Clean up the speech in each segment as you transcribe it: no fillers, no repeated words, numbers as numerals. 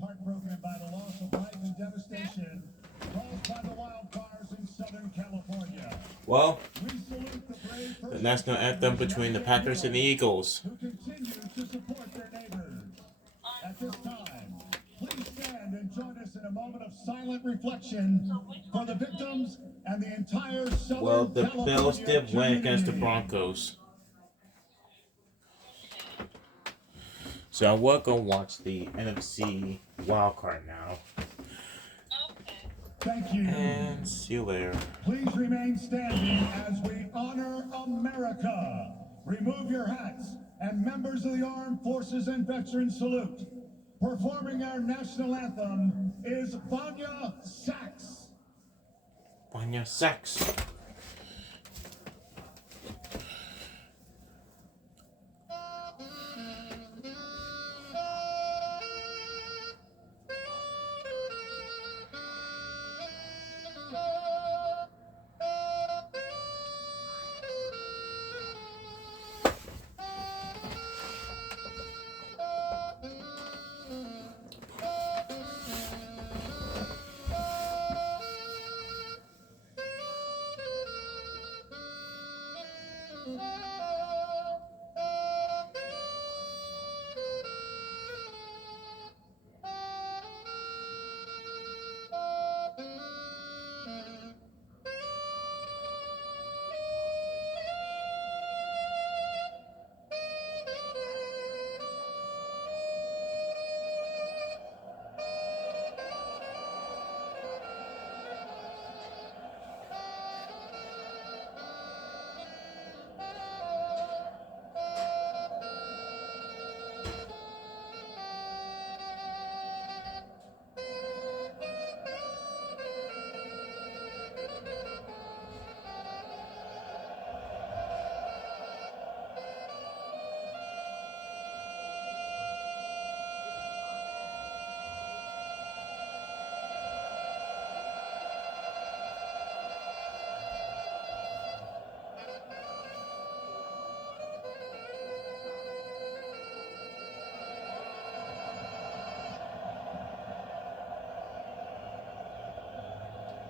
Heartbroken by the loss of life and devastation caused by the wildfires in Southern California. Well, We salute the brave the first national anthem between the Packers and the Eagles. who continue to support their neighbors. At this time, please stand and join us in a moment of silent reflection for the victims and the entire Southern Well, the California Bills did win against the community. Broncos. So I will go watch the NFC wildcard now. Thank you. And see you later. Please remain standing as we honor America. Remove your hats, and members of the Armed Forces and Veterans salute. Performing our national anthem is Vanya Sachs. Vanya Sachs.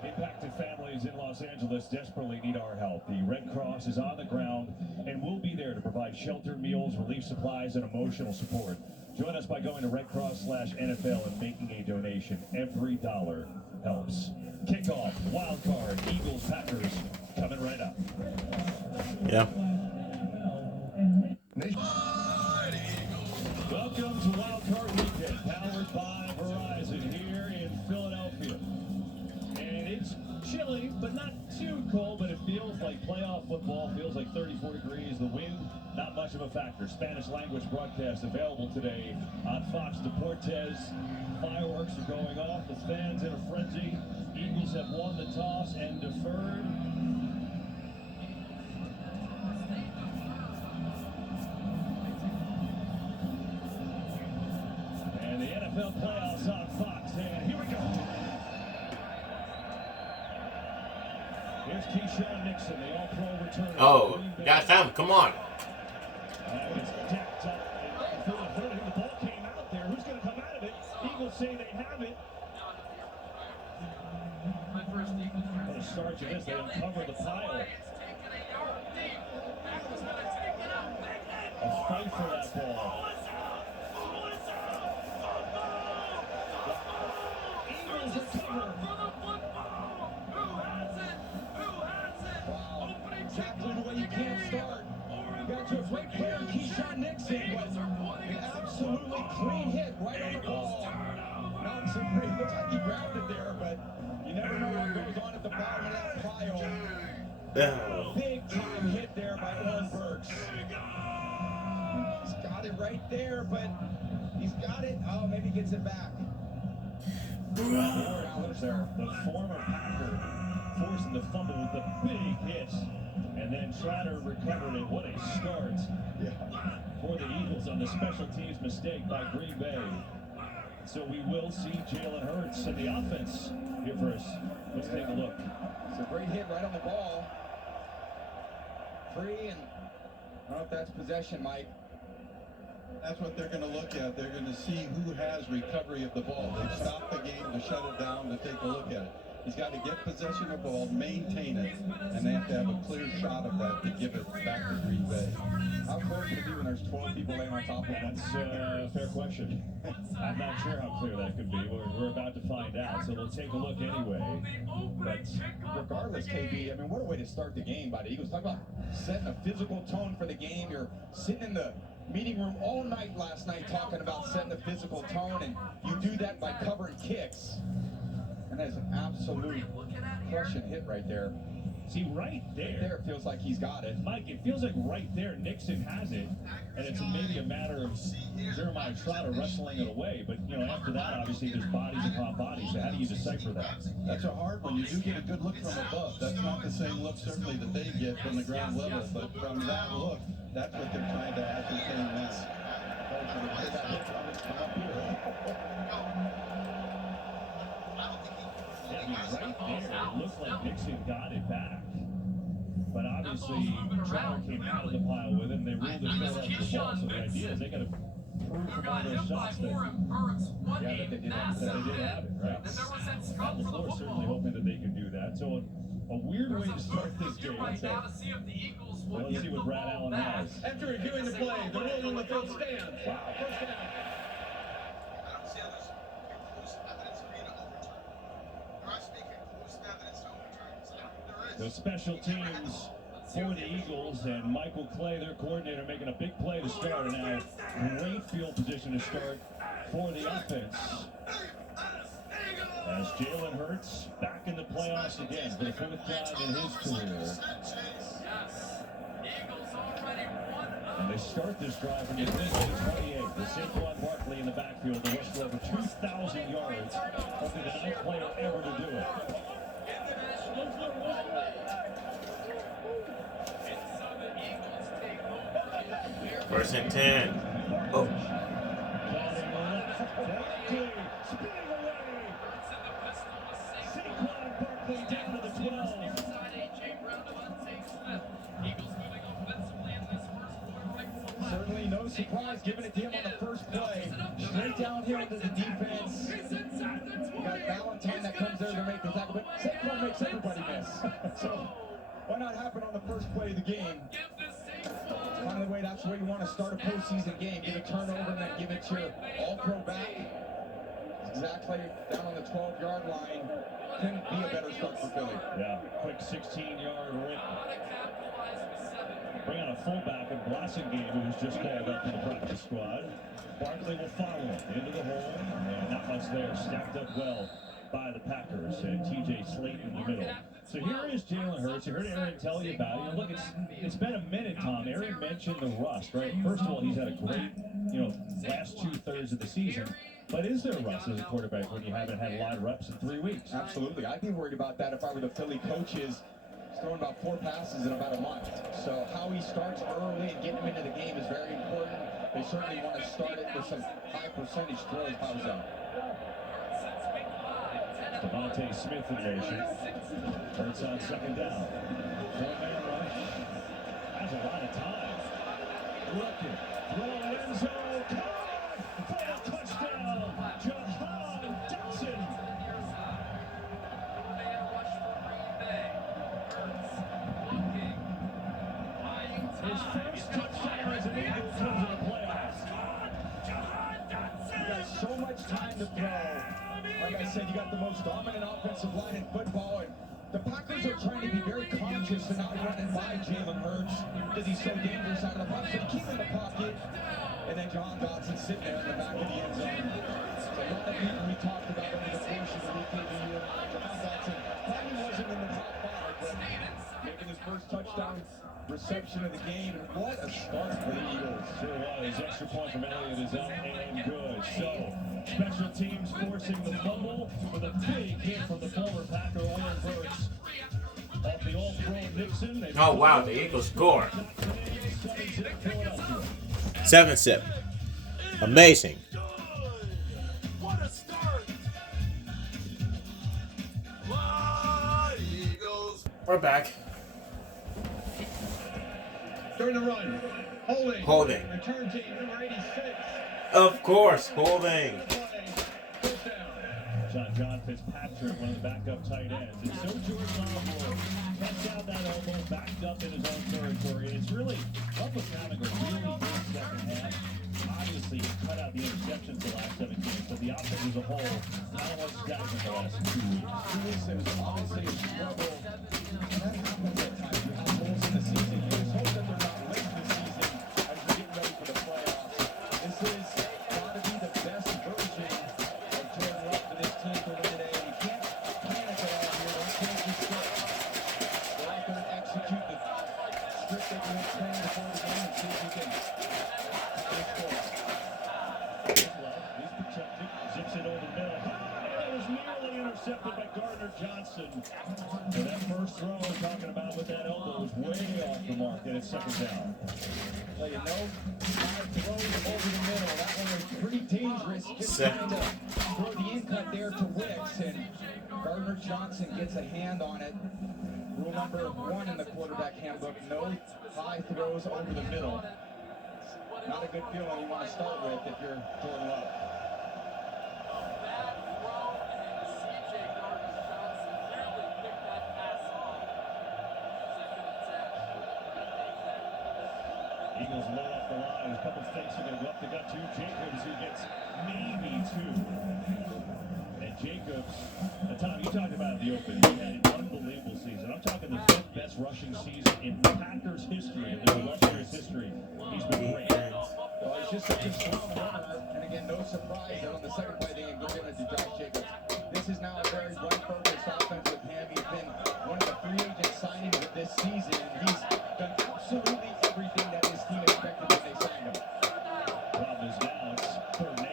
Impacted families in Los Angeles desperately need our help. The Red Cross is on the ground and will be there to provide shelter, meals, relief supplies, and emotional support. Join us by going to redcross/NFL and making a donation. Every dollar helps. Kickoff, wild card, Eagles, Packers, coming right up. Yeah. Welcome to Wild Card Weekend, powered by Verizon here in Philadelphia. And it's chilly, but not too cold, but it feels like playoff football, feels like 34 degrees. The wind, not much of a factor. Spanish language broadcast available today on Fox Deportes. Fireworks are going off, the fans in a frenzy. Eagles have won the toss and deferred. And the NFL playoffs on Fox, and here we go. Here's Keyshawn Nixon, the all-pro returner. Oh, got them. Come on. It's decked up. And the ball came out there. Who's going to come out of it? Eagles say they have it. What a start to this. They uncover the pile. A fight for that ball. Eagles recover. Exactly the way you can't start. You got your great player, Keyshawn Nixon, but an absolutely clean hit right on the ball. Not some great, looks like he grabbed it there, but you never know what goes on at the bottom of that pile. Big time hit there by Oren Burks. He's got it right there, but he's got it. Oh, maybe he gets it back. There, the former Packer forcing the fumble with a big hit. And then Trotter recovered it. What a start for the Eagles on the special teams mistake by Green Bay. So we will see Jalen Hurts and the offense here first. Let's take a look. It's a great hit right on the ball. Free, and I don't know if that's possession, Mike. That's what they're going to look at. They're going to see who has recovery of the ball. They stopped the game to shut it down to take a look at it. He's got to get possession of the ball, maintain it, and they have to have a clear shot of that to give it back to Green Bay. How clear can it be when there's 12 people laying on top of them? That's a fair question. I'm not sure how clear that could be. We're about to find out, so we'll take a look anyway. But Regardless, KB, I mean, what a way to start the game by the Eagles. Talk about setting a physical tone for the game. You're sitting in the meeting room all night last night talking about setting a physical tone, and you do that by covering kicks. And that's an absolute crushing hit right there. see, right there, It feels like he's got it. Mike, it feels like right there Nixon has it, and it's maybe a matter of Jeremiah Trotter wrestling it away. But, you know, after that, obviously, there's bodies upon bodies. So how do you decipher that? That's a hard one. You do get a good look from above. That's not the same look, certainly, that they get from the ground level. But from that look, that's what they're trying to ascertain now. Yeah, I mean, right there, it looks like Nixon got it back. But obviously, Trotter came out of the pile with it, and they ruled it fair after the ball. So the idea is they got to prove from all those shots that they did have it, right? Matt LaFleur certainly hoping that they can do that. So a weird way to start this game. Well, let's see what Brad Allen has. After reviewing the play, the rule on the field stands. Wow, first down. The special teams for the Eagles, and Michael Clay, their coordinator, making a big play to start. And now great field position to start for the offense. As Jalen Hurts back in the playoffs again for the fourth time in his career. And they start this drive from the 28 with Saquon Barkley in the backfield. The rush for over 2,000 yards. Only the ninth player ever to do it. First and 10. Oh. Spinning away. Saquon Barkley down to the 12. Certainly no surprise giving it to him on the first play. Straight downhill into the defense. You got Valentine that comes there to make the tackle, but Saquon makes everybody miss. So why not happen on the first play of the game? Kind of the way, that's the way you want to start a postseason game. Get a turnover and then give it to your all-pro back. Exactly down on the 12-yard line. Couldn't be a better start for Philly. Yeah, quick 16-yard rip. Bring on a fullback in Blassingame, who was just called up to the practice squad. Barkley will follow him into the hole. And not much there. Stacked up well by the Packers, and T.J. Slate in the middle. So here is Jalen Hurts. You heard Aaron tell you about it. You know, look, it's been a minute, Tom. Aaron mentioned the rust, right? First of all, he's had a great, last 2/3 of the season. But is there rust as a quarterback when you haven't had a lot of reps in 3 weeks? Absolutely. I'd be worried about that if I were the Philly coaches. He's thrown about 4 passes in about a month. So how he starts early and getting him into the game is very important. They certainly want to start it with some high percentage throws. How's that? Devontae Smith in motion. Hurts on second down. Four-man rush. Has a lot of time. Rookie. Throw in end zone. Caught for a touchdown. Jahan Dotson. His first touchdown as an Eagle comes in the playoffs. You got so much time to throw. Like I said, you got the most dominant offensive line in football, and the Packers are trying to be very conscious of not running by Jalen Hurts because he's so dangerous out of the pocket. So they keep him in the pocket, and then Jahan Dotson sitting there in the back of the end zone. So a lot of people we talked about over the course of the weekend, Jahan Dotson probably wasn't in the top 5, but making his first touchdown reception of the game. What a start for the Eagles. Sure was. Extra point from Elliott is up and good. So, special teams forcing the fumble with a big hit from the former Packer, Oren Burks. Off the all-pro Nixon. Oh, wow, the Eagles score. 7-7. Amazing. What a start! Fly, Eagles! We're back. During the run. Holding. Return team number 86. Of course, holding. John Fitzpatrick, one of the backup tight ends. And so George Lawler cuts out that elbow, backed up in his own territory. And it's really, Buffalo's having a really good second half. Obviously, he cut out the interceptions the last 7 games, but the offense as a whole, not much stagnant the last 2 weeks. 2 weeks, it was obviously a struggle. And that happens at times. You have holes in the season. You just hope that they're not late in the season as we get ready for the playoffs. This is got to be the best version of Jordan Love for this team to win today. And you can't panic at all here. Don't change the script. They're not going to execute the script that you had planned before the game and see if you can score. He's protected, zips it over the middle. That was nearly intercepted by Gardner Johnson. So that first throw we're talking about with that elbow was way off the mark, and it's second down. Well, you know, 5 throws over the middle. That one was pretty dangerous. Just trying to throw the in-cut there to Wicks, and Gardner Johnson gets a hand on it. Rule number 1 in the quarterback handbook, no high throws over the middle. Not a good feeling you want to start with if you're Jordan Love. Eagles load off the line. A couple fakes are going to go up. They got 2. Jacobs, who gets maybe 2. And Jacobs, Tom, you talked about the open. He had an unbelievable season. I'm talking the 5th best rushing season in Packers history, in their illustrious history. He's been great. Well, he's just such a strong runner. And again, no surprise that on the second play they give it to Josh Jacobs. This is now a very run-focused offense with him. He's been one of the free agent signings of this season. He's done absolutely everything that his team expected when they signed him. Problem is now it's 3rd and 8.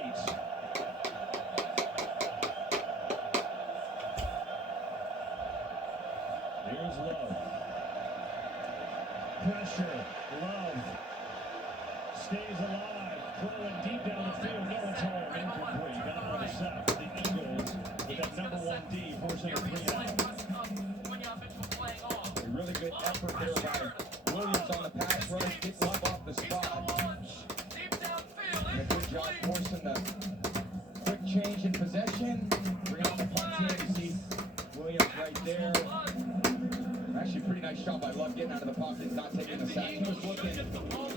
Here's Love. Pressure. Love stays alive. Throwing deep down the field. No one's home. Incomplete. Got on the sack. The Eagles with that number 1 D forcing a 3 out. A really good effort there by Williams on the pass rush. Get Love off the spot. And a good job forcing the quick change in possession. Bring on the punt team. You see Williams right there. Actually, pretty nice shot by Love getting out of the pocket, not taking the sack. He was looking to get that ball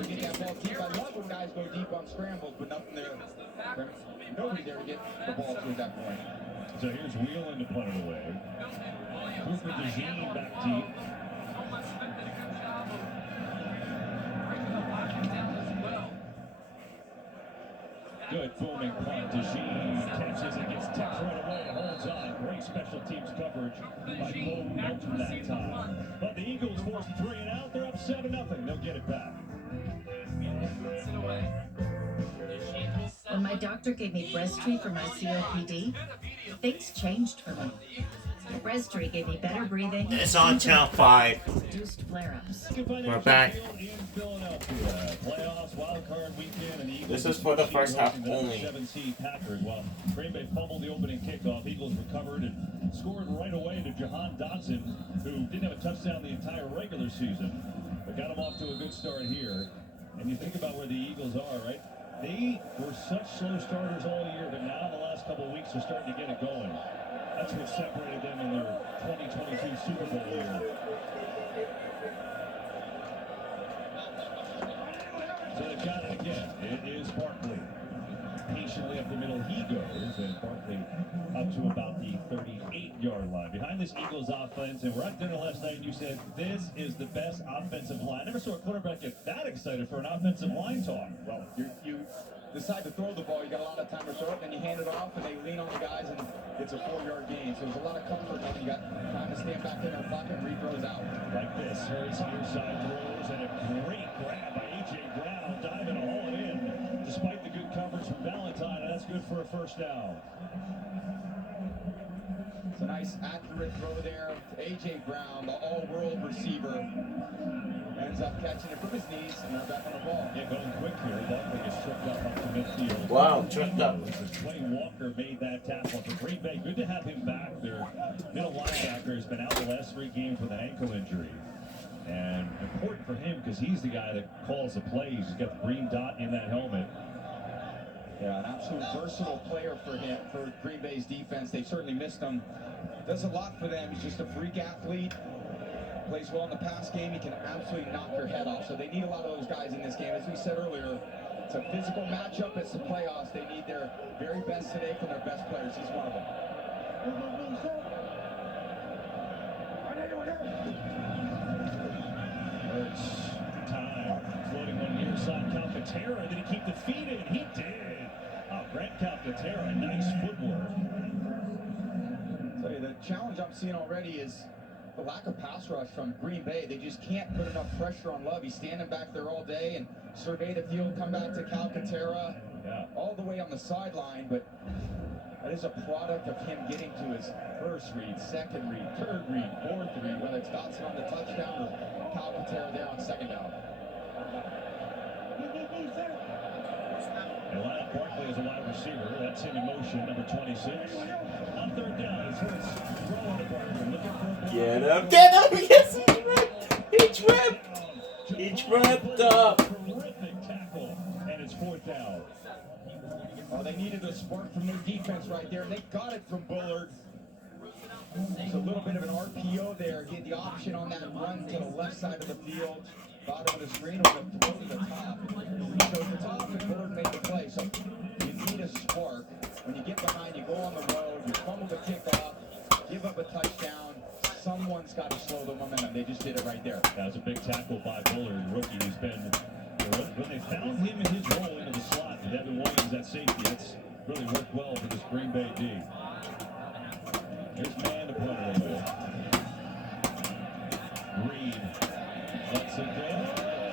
deep. I love when guys go deep on scrambles, but nothing there. Nobody there to get the ball to at that point. So here's Wheelan to punt it away. Cooper DeJean back deep. Good booming punt. DeJean catches and gets tipped right away. Holds on. Great special teams coverage by Cole Melton that time. But the Eagles force 3 and out. They're up 7-0. They'll get it back. When my doctor gave me Breztri for my COPD, things changed for me. Breztri gave me better breathing. It's on channel 5. Reduced flare-ups. We're back. In Philadelphia. Playoffs, wild card weekend, and the Eagles. This is for the first half only. 7-seed Packers. While Green Bay fumbled the opening kickoff, Eagles recovered and scored right away to Jahan Dotson, who didn't have a touchdown the entire regular season, but got him off to a good start here. And you think about where the Eagles are, right? They were such slow starters all year, but now in the last couple of weeks they're starting to get it going. That's what separated them in their 2022 Super Bowl year. So they've got it again. It is Barkley. Patiently up the middle he goes, and Barkley up to about the 38-yard line. Behind this Eagles offense, and we're at dinner last night, and you said, this is the best offensive line. I never saw a quarterback get that excited for an offensive line talk. Well, you decide to throw the ball, you got a lot of time to throw it, then you hand it off, and they lean on the guys, and it's a 4-yard gain. So there's a lot of comfort when you got time to stand back in their pocket and re-throws out. Like this, Hurts near side throws, and a great grab by A.J. Brown, diving to haul it in, despite the good coverage from Valentine, and that's good for a first down. It's a nice accurate throw there to A.J. Brown, the all-world receiver. Ends up catching it from his knees, and they're back on the ball. Yeah, going quick here. Barkley gets tripped up off the midfield. Wow, tripped up. Clay Walker made that tackle for Green Bay. Good to have him back. Their middle linebacker has been out the last 3 games with an ankle injury. And important for him because he's the guy that calls the plays. He's got the green dot in that helmet. Yeah, an absolute versatile player for him, for Green Bay's defense. They certainly missed him. Does a lot for them. He's just a freak athlete. Plays well in the pass game. He can absolutely knock your head off. So they need a lot of those guys in this game. As we said earlier, it's a physical matchup. It's the playoffs. They need their very best today from their best players. He's one of them. Hurts. Time. Floating one near side. Calcaterra. Did he keep the feet in? He did. Oh, Grant Calcaterra. Nice footwork. I'll tell you, the challenge I'm seeing already is the lack of pass rush from Green Bay. They just can't put enough pressure on Love. He's standing back there all day and survey the field, come back to Calcaterra, all the way on the sideline, but that is a product of him getting to his first read, second read, third read, fourth read, whether it's Dotson on the touchdown or Calcaterra there on second down. They line up Barkley as a wide receiver. That's him in motion, number 26. On third down, it's Hurts throwing to Barkley, looking for a block. Get up, get up! Yes, he tripped! He tripped up! Terrific tackle, and it's fourth down. Oh, they needed a spark from their defense right there, and they got it from Bullard. There's a little bit of an RPO there. He had the option on that run to the left side of the field. Bottom of the screen with a throw to the top. So the top and Bullard made the play. So you need a spark. When you get behind, you go on the road, you fumble the kickoff, give up a touchdown. Someone's got to slow the momentum. They just did it right there. That was a big tackle by Bullard, rookie. He's been, when they found him in his role into the slot, with Evan Williams at safety, that's really worked well for this Green Bay D. Here's man to put it away. Reed lets it go.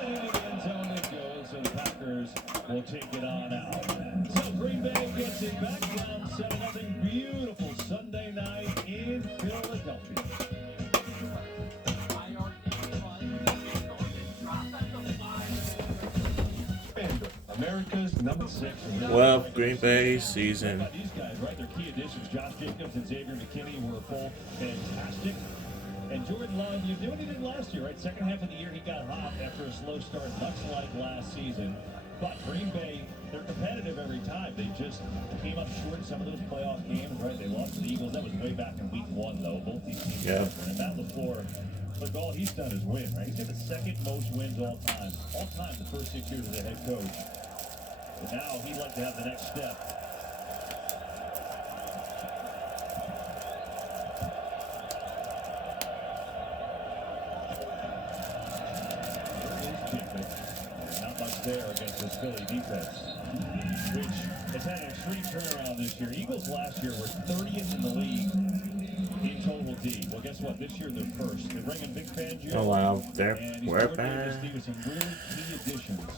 And into the end zone it goes, so the Packers will take it on out. So Green Bay gets it back down 7-0. Beautiful Sunday night in Philadelphia. America's number 6. Well, Green Bay season. These guys, right? Their key additions, Josh Jacobs and Xavier McKinney, were both fantastic. And Jordan Love, you knew what he did last year, right? Second half of the year, he got hot after a slow start, much like last season. But Green Bay, they're competitive every time. They just came up short in some of those playoff games, right? They lost to the Eagles. That was way back in week 1, though. Both these teams. Yeah. And Matt LaFleur, look, all he's done is win, right? He's got the second most wins all time. All time, the first 6 years as a head coach. And now he'd like to have the next step. Not much there against this Philly defense, which has had an extreme turnaround this year. Eagles last year were 30th in the league in total D. Well, guess what? This year they're first. They're bringing Vic Fangio. Oh wow, We're we're back. with some really key additions.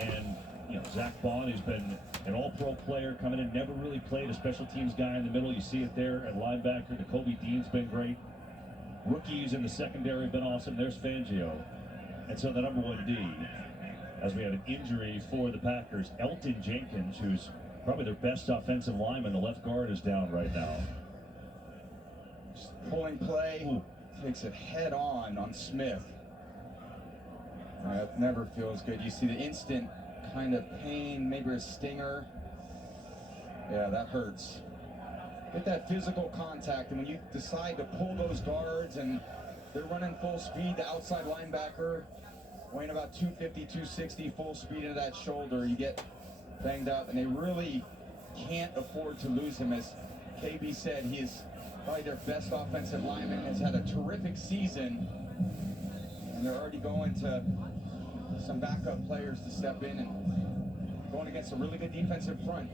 And you know, Zach Bond, who's been an all-pro player, coming in, never really played a special teams guy in the middle. You see it there at linebacker. Jacoby Dean's been great. Rookies in the secondary have been awesome. There's Fangio. And so the number 1 D, as we have an injury for the Packers, Elton Jenkins, who's probably their best offensive lineman, the left guard, is down right now. Pulling play, takes it head on Smith. That never feels good. You see the instant kind of pain, maybe a stinger. Yeah, that hurts. Get that physical contact, and when you decide to pull those guards and they're running full speed, the outside linebacker weighing about 250, 260, full speed into that shoulder, you get banged up, and they really can't afford to lose him. As KB said, he is probably their best offensive lineman, has had a terrific season, and they're already going to some backup players to step in and going against a really good defensive front.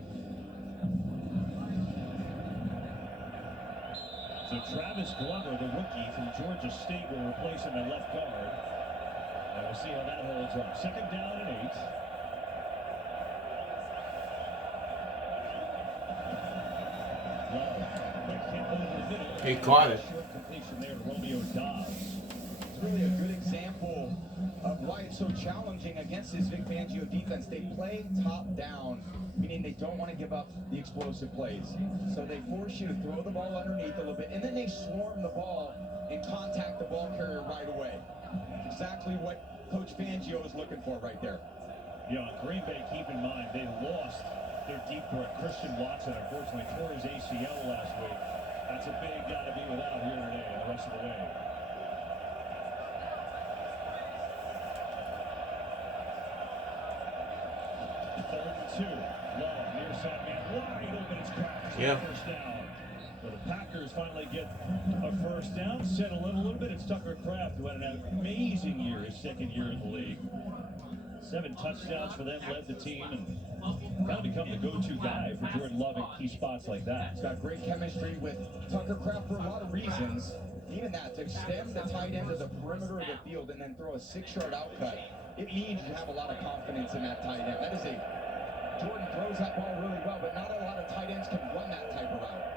So Travis Glover, the rookie from Georgia State, will replace him at left guard. And we'll see how that holds up. Second down and 8. He caught it. Short completion there to Romeo Dobbs. It's really a good example of why it's so challenging against this Vic Fangio defense. They play top down meaning they don't want to give up the explosive plays. So they force you to throw the ball underneath a little bit, and then they swarm the ball and contact the ball carrier right away. Exactly what Coach Fangio is looking for right there. Yeah, Green Bay, keep in mind, they lost their deep threat. Christian Watson, unfortunately, tore his ACL last week. That's a big guy to be without here today and the rest of the way. Third and 2. Love, near side man, wide open. It's cracked. Yeah. First down. So the Packers finally get a first down. Settle in a little bit. It's Tucker Kraft, who had an amazing year, his second year in the league. 7 touchdowns for them, led the team, and kind of become the go-to guy for Jordan Love in key spots like that. He's got great chemistry with Tucker Kraft for a lot of reasons. Even that, to extend the tight end to the perimeter of the field and then throw a 6-yard outcut, it means you have a lot of confidence in that tight end. That is Jordan throws that ball really well, but not a lot of tight ends can run that type of route.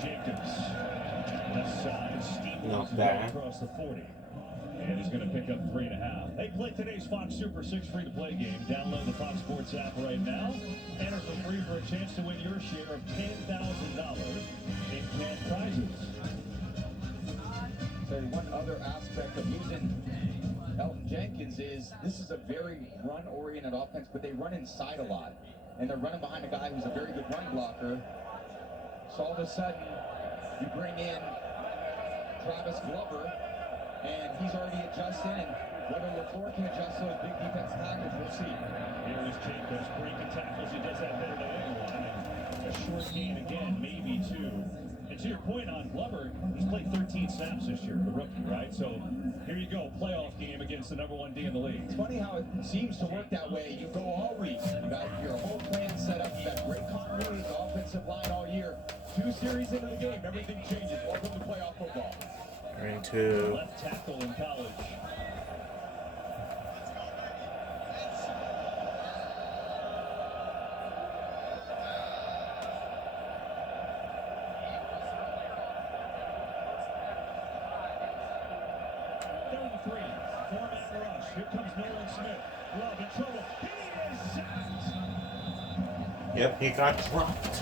Jacobs, left side, steamrollers Not his way bad. across the 40. And he's going to pick up 3.5. Hey, play today's Fox Super 6 free-to-play game. Download the Fox Sports app right now. Enter for free for a chance to win your share of $10,000 in cash prizes. So one other aspect of using Elton Jenkins is this is a very run-oriented offense, but they run inside a lot. And they're running behind a guy who's a very good run blocker. So all of a sudden, you bring in Travis Glover, and he's already adjusted, and whether LaFleur can adjust those big defense tackles, we'll see. Here is Jacobs breaking tackles. He does that better than anyone. And a short gain again, maybe 2. And to your point on Glover, he's played 13 snaps this year, the rookie, right? So here you go, playoff game against the number 1 D in the league. It's funny how it seems to work that way. You go all week, you got your whole plan set up, you got great continuity in the offensive line all year. 2 series into the game, everything changes. Welcome to playoff football. We're into Left tackle in college. Here comes Nolan Smith. Love in trouble. He is sacked. Yep, he got dropped.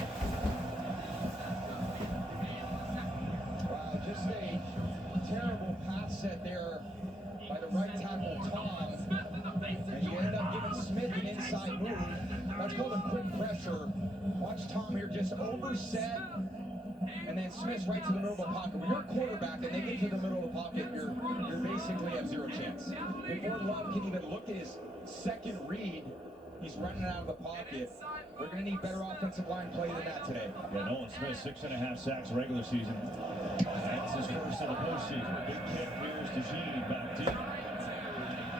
Wow, just a terrible pass set there by the right tackle, Tom. And you end up giving Smith an inside move. That's called a quick pressure. Watch Tom here just overset. And then Smith's right to the middle of the pocket. When you're a quarterback and they get to the middle of the pocket, you're basically have 0 chance. Before Love can even look at his second read, he's running out of the pocket. We're going to need better offensive line play than that today. Yeah, Nolan Smith, 6.5 sacks regular season. That's his first in the postseason. Big kick. Here's DeJean back deep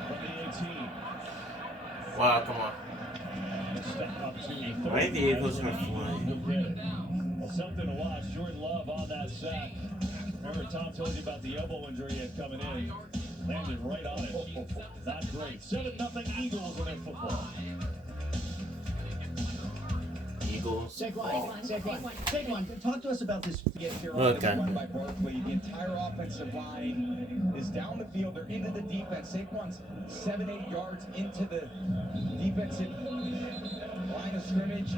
from the 18. Wow, come on. Step up to the 30. Why the Eagles are flying? Well, something to watch. Jordan Love on that sack. Remember, Tom told you about the elbow injury he had coming in. Landed right on it. Not great. 7-0 Eagles in their football. Eagles. Saquon, talk to us about this get here Okay. run by Barkley. The entire offensive line is down the field. They're into the defense. Saquon's 7-8 yards into the defensive line of scrimmage.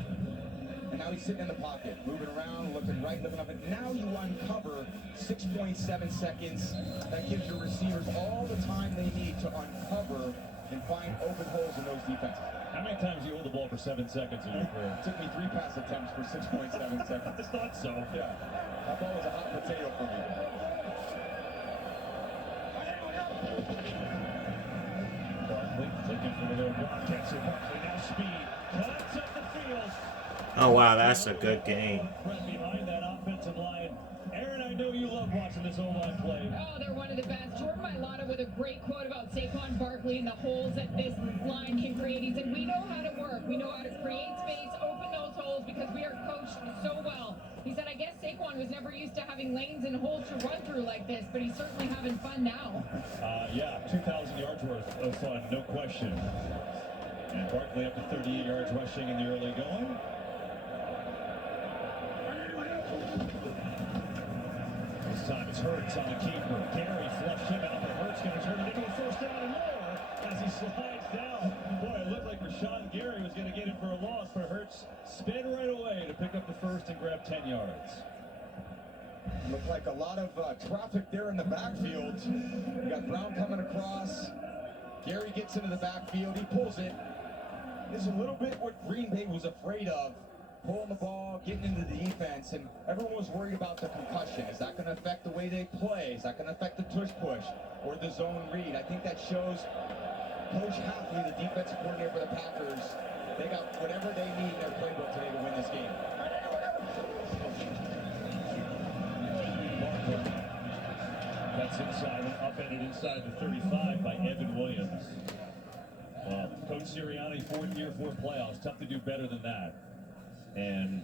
And now he's sitting in the pocket, moving around, looking right, looking up. And now you uncover 6.7 seconds. That gives your receivers all the time they need to uncover and find open holes in those defenses. How many times do you hold the ball for 7 seconds in your career? It took me 3 pass attempts for 6.7 seconds. I thought so. Yeah, that ball was a hot potato for me. Barkley looking for the little block catcher. Barkley now speed. Cuts up the field. Oh, wow, that's a good game. Right behind that offensive line. Aaron, I know you love watching this O-line play. Oh, they're one of the best. Jordan Mailata with a great quote about Saquon Barkley and the holes that this line can create. He said, we know how to work. We know how to create space, open those holes because we are coached so well. He said, I guess Saquon was never used to having lanes and holes to run through like this, but he's certainly having fun now. Yeah, 2,000 yards worth of fun, no question. And Barkley up to 38 yards rushing in the early going. This time it's Hurts on the keeper. Gary flushed him out, but Hurts going to turn it into a first down and more as he slides down. Boy, it looked like Rashawn Gary was going to get him for a loss, but Hurts spin right away to pick up the first and grab 10 yards. Looked like a lot of traffic there in the backfield. We got Brown coming across. Gary gets into the backfield. He pulls it. This is a little bit what Green Bay was afraid of. Pulling the ball, getting into the defense, and everyone was worried about the concussion. Is that going to affect the way they play? Is that going to affect the tush push or the zone read? I think that shows Coach Hafley, the defensive coordinator for the Packers, they got whatever they need in their playbook today to win this game. That's inside, upended inside the 35 by Evan Williams. Well, Coach Sirianni, fourth year, fourth playoffs. Tough to do better than that. And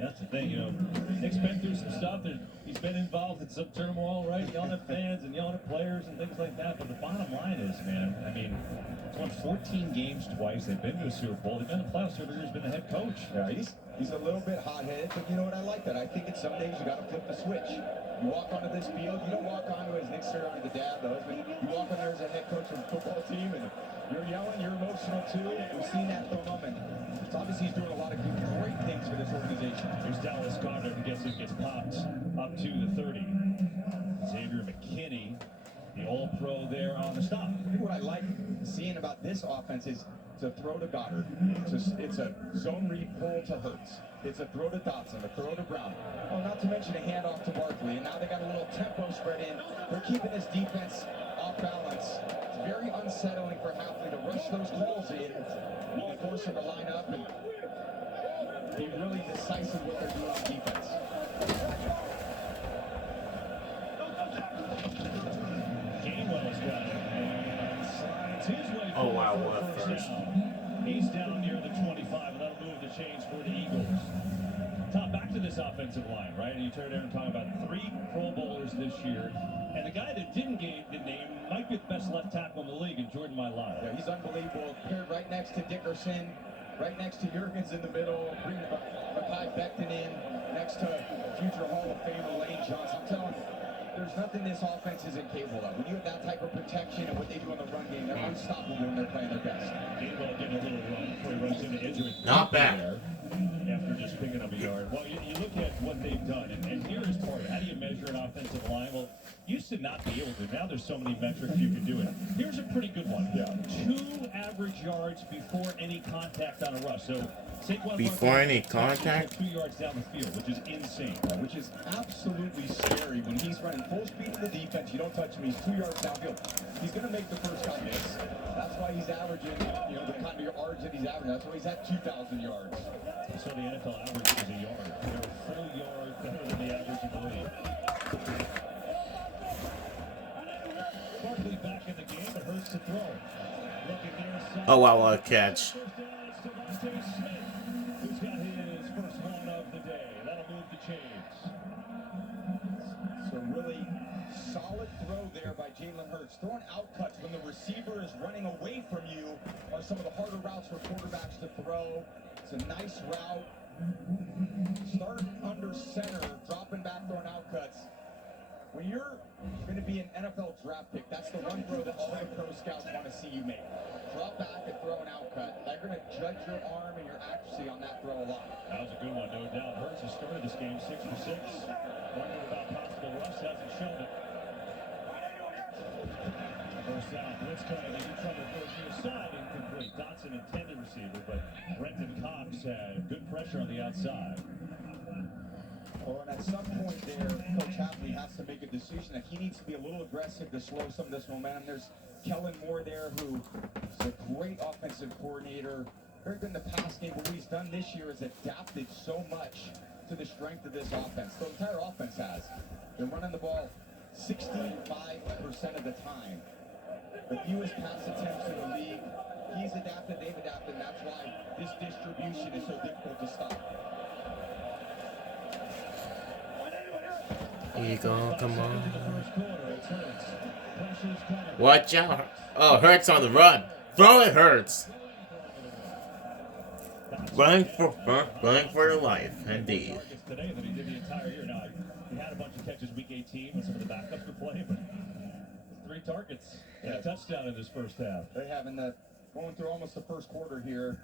that's the thing, you know, Nick's been through some stuff. He's been involved in some turmoil, right? Yelling at fans and yelling at players and things like that. But the bottom line is, man, I mean, he's won 14 games twice. They've been to a Super Bowl. They've been in the playoffs every year. He's been the head coach. Yeah, he's a little bit hot-headed, but you know what? I like that. I think it's some days you got to flip the switch. You walk onto this field, you don't walk onto as Nick Sirianni, the dad, the husband. You walk on there as a head coach of a football team, and you're yelling, you're emotional too. We've seen that from him, and it's obviously he's doing a lot of great things for this organization. Here's Dallas Goedert, who gets popped up to the 30. Xavier McKinney, the All-Pro there on the stop. I think what I like seeing about this offense is it's a throw to Goddard. It's a zone read pull to Hurts. It's a throw to Dotson, a throw to Brown. Oh, not to mention a handoff to Barkley. And now they got a little tempo spread in. They're keeping this defense off balance. It's very unsettling for Hafley to rush those calls in and force them to line up and be really decisive what they're doing on defense. Gainwell's got it. And slides his way Oh, wow, forward what for first? down. He's down near the 25, and that'll move the chains for the Eagles. Tom, back to this offensive line, right? And you turned there and talking about 3 Pro Bowlers this year. And the guy that didn't get the name might be the best left tackle in the league, in Jordan Mailata. Yeah, he's unbelievable. Paired right next to Dickerson, right next to Jurgens in the middle, bring Mekhi Becton in, next to future Hall of Famer Lane Johnson. I'm telling you, there's nothing this offense isn't capable of. When you have that type of protection and what they do on the run game, they're unstoppable when they're playing their best. Gainwell getting a little run before he runs into injury. Not bad. There, after just picking up a yard. Well, you look at what they've done, and here is part of it. How do you measure an offensive line? Well, used to not be able to. Now there's so many metrics you can do it. Here's a pretty good one. Yeah. 2 average yards before any contact on a rush. So Saquon Before any Barkley contact? 2 yards down the field, which is insane. Which is absolutely scary when he's running full speed to the defense. You don't touch him. He's 2 yards downfield. He's going to make the first guy miss. That's why he's averaging, you know, the kind of yards that he's averaging. That's why he's at 2,000 yards. So the NFL average is a yard. They're a full yard better than the average in the league. Barkley back in the game, but Hurts to throw. Looking near side. Oh, wow, what a catch. First down, it's DeVonta Smith, who's got his first one of the day. That'll move the chains. So really solid throw there by Jalen Hurts. Throwing out cuts when the receiver is running away from you are some of the harder routes for quarterbacks to throw. It's a nice route. Start under center, dropping back, throwing out cuts. When you're going to be an NFL draft pick, that's the one throw that all the pro scouts want to see you make. Drop back and throw an out cut. They're going to judge your arm and your accuracy on that throw a lot. That was a good one, no doubt. Hurts has started this game 6 for 6. Wondering about possible rush, hasn't shown it. First down, blitz coming. They do trouble first near side, incomplete. Dotson intended receiver, but Brenton Cox had good pressure on the outside. Well, and at some point there, Coach Hafley has to make a decision that he needs to be a little aggressive to slow some of this momentum. There's Kellen Moore there, who is a great offensive coordinator. Very good in the pass game. What he's done this year is adapted so much to the strength of this offense. The entire offense has. They're running the ball 65% of the time. The fewest pass attempts in the league. He's adapted, they've adapted, and that's why this distribution is so difficult to stop. Here you go, come on. Watch out. Oh, Hurts on the run. Throw it, Hurts. Running for your life, indeed. Today that he did the entire year. Now, he had a bunch of catches week 18 when some of the backups were playing, but 3 targets and a touchdown in this first half. They're having that, going through almost the first quarter here.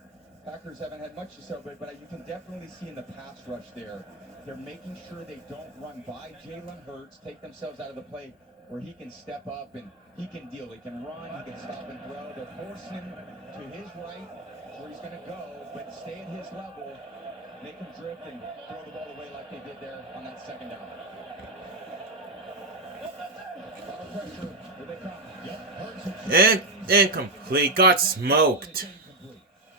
Packers haven't had much to celebrate, but you can definitely see in the pass rush there, they're making sure they don't run by Jalen Hurts, take themselves out of the play where he can step up and he can deal. He can run, he can stop and throw. They're forcing him to his right where he's going to go, but stay at his level, make him drift and throw the ball away like they did there on that second down. A lot of pressure. Here they come. Yep, Hurts Incomplete. Got smoked.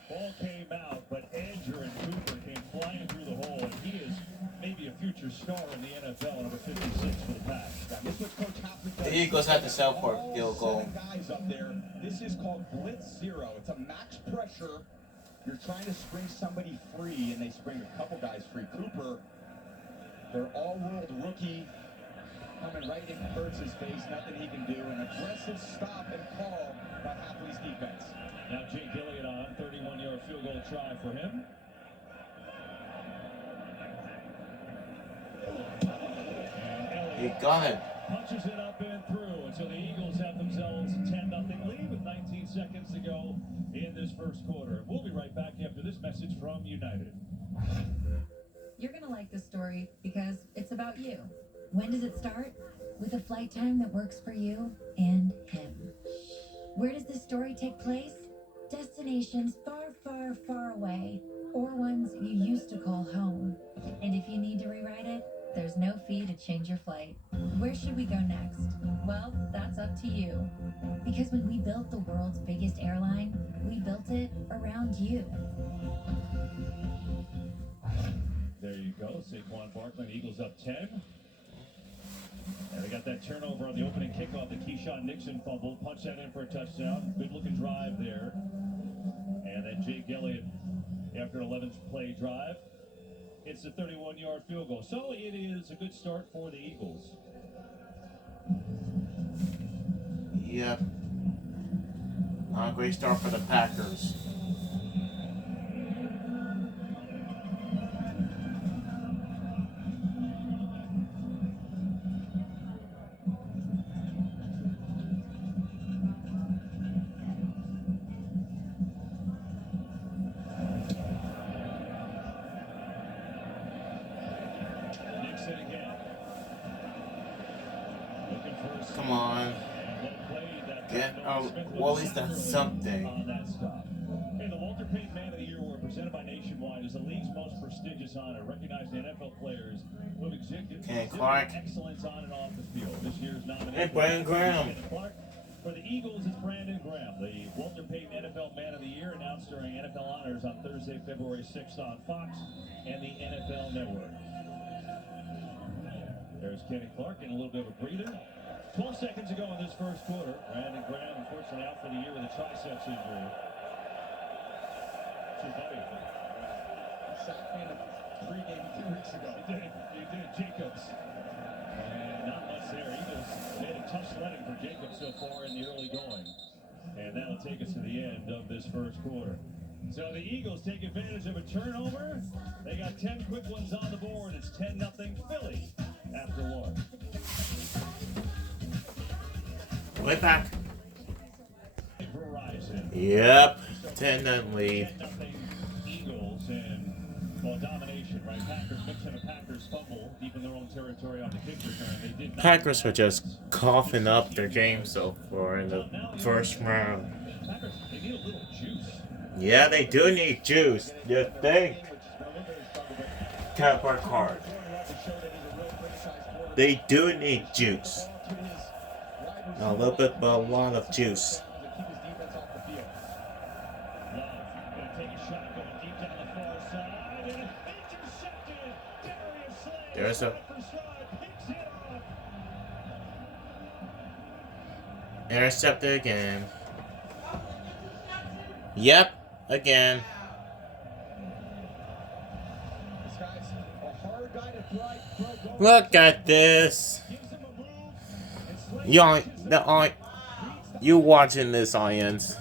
Ball came out, but Andrew and Cooper came flying through the hole, and he is maybe a future star in the NFL, number 56 for the Pats. This is what Coach Hopkins does. The Eagles had to sell for a field All goal. 7 guys up there. This is called blitz zero. It's a max pressure. You're trying to spring somebody free, and they spring a couple guys free. Cooper, their all-world rookie, coming right in Hurts' face. Nothing he can do. An aggressive stop and call by Hapley's defense. Now Jake Elliott on 31-yard field goal try for him. He got it. Punches it up and through, and so the Eagles have themselves a 10-0 lead with 19 seconds to go in this first quarter. We'll be right back after this message from United. You're going to like this story because it's about you. When does it start? With a flight time that works for you and him. Where does this story take place? Destinations far, far, far away, or ones you used to call home. And if you need to rewrite it, there's no fee to change your flight. Where should we go next? Well, that's up to you. Because when we built the world's biggest airline, we built it around you. There you go, Saquon Barkley, Eagles up 10. And they got that turnover on the opening kickoff, the Keyshawn Nixon fumble. Punch that in for a touchdown. Good looking drive there. And then Jake Elliott, after an 11-play drive, it's a 31-yard field goal. So it is a good start for the Eagles. Yep. Not a great start for the Packers. Nixon again. Looking for a Come on. Get well, at least that's something. On that stop. Hey, the Walter Payton Man of the Year Award presented by Nationwide is the league's most prestigious honor, recognizing NFL players who have exhibited Clark. excellence on and off the field. This year's nominee. Hey, Brandon Graham. Kenny Clark. For the Eagles, it's Brandon Graham. The Walter Payton NFL Man of the Year announced during NFL Honors on Thursday, February 6th on Fox and the NFL Network. There's Kenny Clark in a little bit of a breather. 12 seconds ago in this first quarter, Brandon Graham, unfortunately, out for the year with a triceps injury. Too funny. Sacked me in the pregame 2 weeks ago. You did, Jacobs. And not much there. Eagles made a tough sledding for Jacobs so far in the early going. And that'll take us to the end of this first quarter. So the Eagles take advantage of a turnover. They got 10 quick ones on the board. It's 10-0 Philly after one. Way back. Verizon. Yep. 10-0 lead. 10-0 Eagles and, well, domination, right? Packers mixing a Packers fumble deep in their own territory on the kick return. They did not. Packers were just coughing up their game so far in the first round. Packers, they need a little juice. Yeah, they do need juice. You think? Cat Park Hard. They do need juice. A little bit, but a lot of juice. There's a intercepted again. Yep, again. Look at this. You watching this, Ions?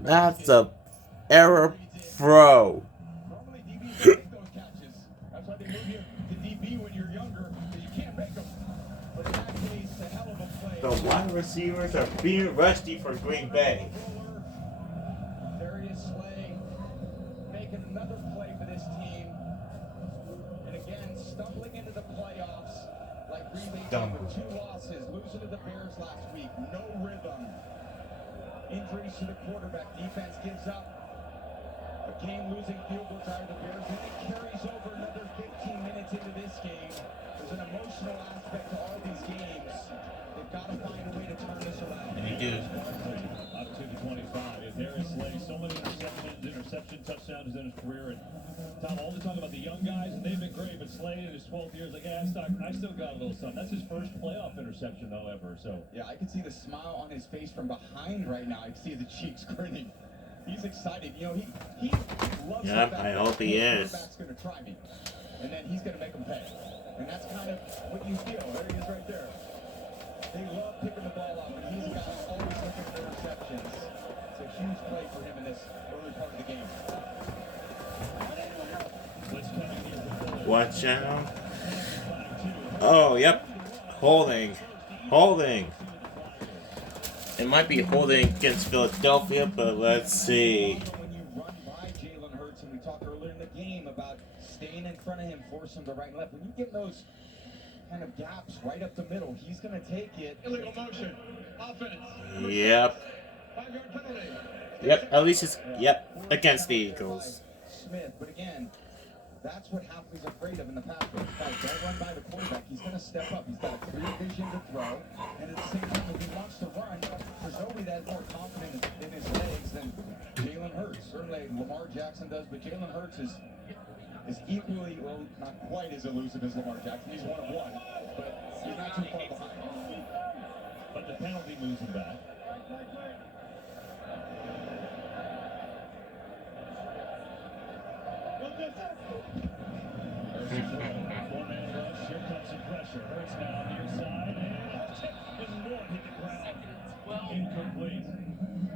That's a error throw. That's why they move you to DB when you're younger, because you The wide receivers are being rusty for Green Bay. Darius Slay making another play for this team. And again, stumbling into the playoffs like Green Bay did with 2 losses, losing to the Bears last week. No rhythm. Injuries to the quarterback. Defense gives up a game-losing field goal out of the Bears, and it carries over another 15 minutes into this game. There's an emotional aspect to all these games. They've got to find a way to turn this around. And he did. Up to the 25. And Darius Slay, so many interception touchdowns in his career. And Tom, all the talk about the young guys, and they've been great, but Slay in his 12 years, like, yeah, I still got a little something. That's his first playoff interception, though, ever. So Yeah, I can see the smile on his face from behind right now. I can see the cheeks grinning. He's excited. You know, he loves the Yep, fact I that hope he is. quarterback's going to try me, and then he's going to make him pay. And that's kind of what you feel. There he is right there. They love picking the ball up, and he's a guy always looking for interceptions. It's a huge play for him in this early part of the game. what's coming here with the Watch out. Oh, yep. Holding. Holding. It might be holding against Philadelphia, but let's see. When you run by Jalen Hurts, and we talked earlier in the game about staying in front of him, force him to right and left. When you get those kind of gaps right up the middle, he's going to take it. Illegal motion. Offense. Yep. 5-yard penalty. Yep, at least it's, yep, against the Eagles. Smith, but again, that's what Hafley's afraid of in the pass rush. Don't run by the quarterback. He's going to step up. He's got a clear vision to throw, and at the same time, if he wants to run, there's nobody that's more confident in his legs than Jalen Hurts. Certainly, Lamar Jackson does, but Jalen Hurts is equally, well, not quite as elusive as Lamar Jackson. He's one of one, but he's not too far behind. But the penalty moves him back. Four-man rush. Here comes some pressure. Hurts now near side. And tip and more hit the ground. Incomplete.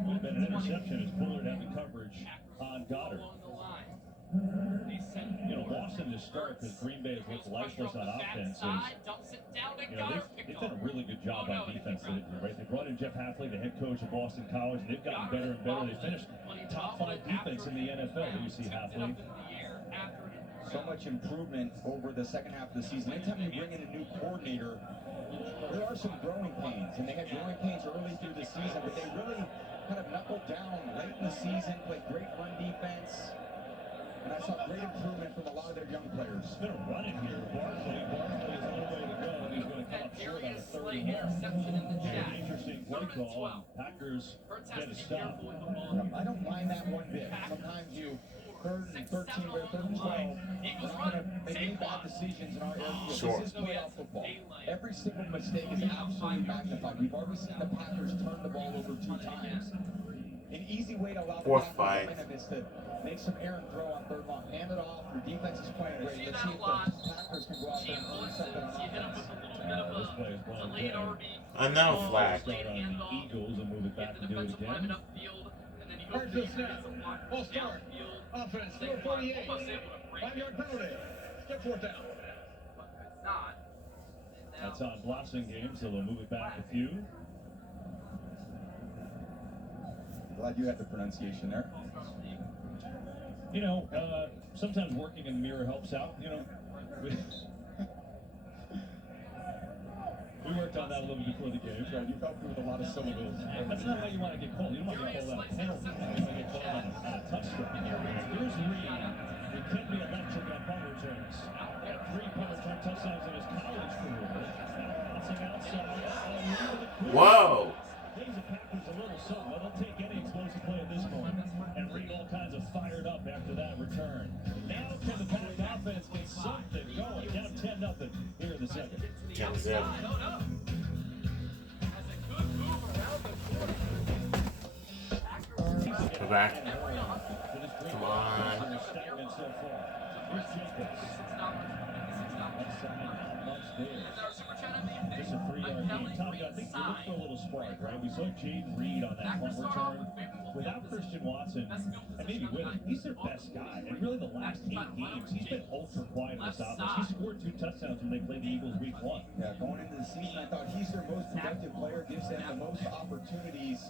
Would have been an interception as Bullard had the coverage on Goddard. You know, Boston to start because Green Bay has looked lifeless on offense. You know, they've done a really good job on defense. Right? They brought in Jeff Hafley, the head coach of Boston College, and they've gotten better and better. They finished top 5 defense in the NFL. You see Hafley. So much improvement over the second half of the season. Anytime you bring in a new coordinator, there are some growing pains, and they had growing pains early through the season, but they really kind of knuckled down late in the season, played great run defense, and I saw great improvement from a lot of their young players. It's been a running here. Barkley has a little way to go, and he's going to come up short on a 31. An interesting play call. Packers get a stop. I don't mind that one bit. Sometimes you 3rd and 13, or 3rd and 12, we're not going to make any bad decisions in our area. Sure. This is playoff football. Every single mistake is absolutely magnified. We've already seen the Packers turn the ball over 2 times. An easy way to allow the Fourth Packers five. momentum is to make some errant throw on 3rd long. Hand it off. Your defense is playing great. Let's see if the Packers can go out there and do something on offense. This play is well done. And now flag. Start on the Eagles and move it back and do it again. Cardinals snap. Ball start. Offense. 448. 5-yard penalty. Get 4th down. That's on Blossing game, so they'll move it back a few. Glad you had the pronunciation there. You know, sometimes working in the mirror helps out. You know, we worked on that a little bit before the game. Right, you felt through with a lot of syllables. That's not how you want to get called. You don't want to get called on a penalty. You want to get called on a touchdown. Here's Reed. It can be electric on punt returns. Had 3 punt return touchdowns in his college career. Bouncing outside. Whoa. Things the Packers a little something. Well, they'll take any explosive play at this point. And Reed all kinds of fired up after that return. Now can the Pack offense get something going? Down 10-0 here in the second. 10-0. Go back. Come on. Just a 3-yard gain. game, Tom, I think you look for a little spark, right? We saw Jaden Reed on that punt return. Without Christian Watson, and maybe with him, he's their best guy. And really, the last 8 games, he's been ultra quiet in this offense. He scored 2 touchdowns when they played the Eagles week 1. Yeah, going into the season, I thought he's their most productive player, gives them the most opportunities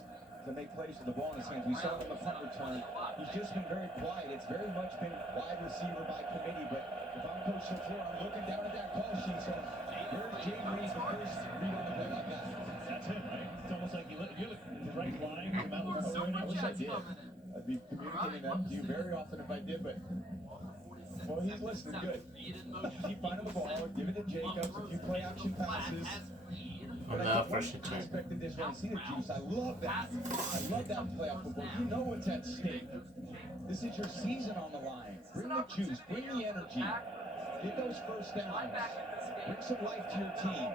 to make plays with the ball in his hands. We saw him on the punt return. He's just been very quiet. It's very much been wide receiver by committee, but if I'm Coach LaFleur, I'm looking down at that call sheet, so where's Jaden Reed, the first read on the play like that? That's him, right? It's almost like you look the right line, come out with the I wish I did. I'd be communicating that to you very often if I did, but well, he's listening good. Keep finding the ball, give it to Jacobs, a few play action passes. On the first attempt. Expected this one. See the juice. I love that. I love that playoff football. You know what's at stake. This is your season on the line. Bring the juice. Bring the energy. Get those first downs. Bring some life to your team.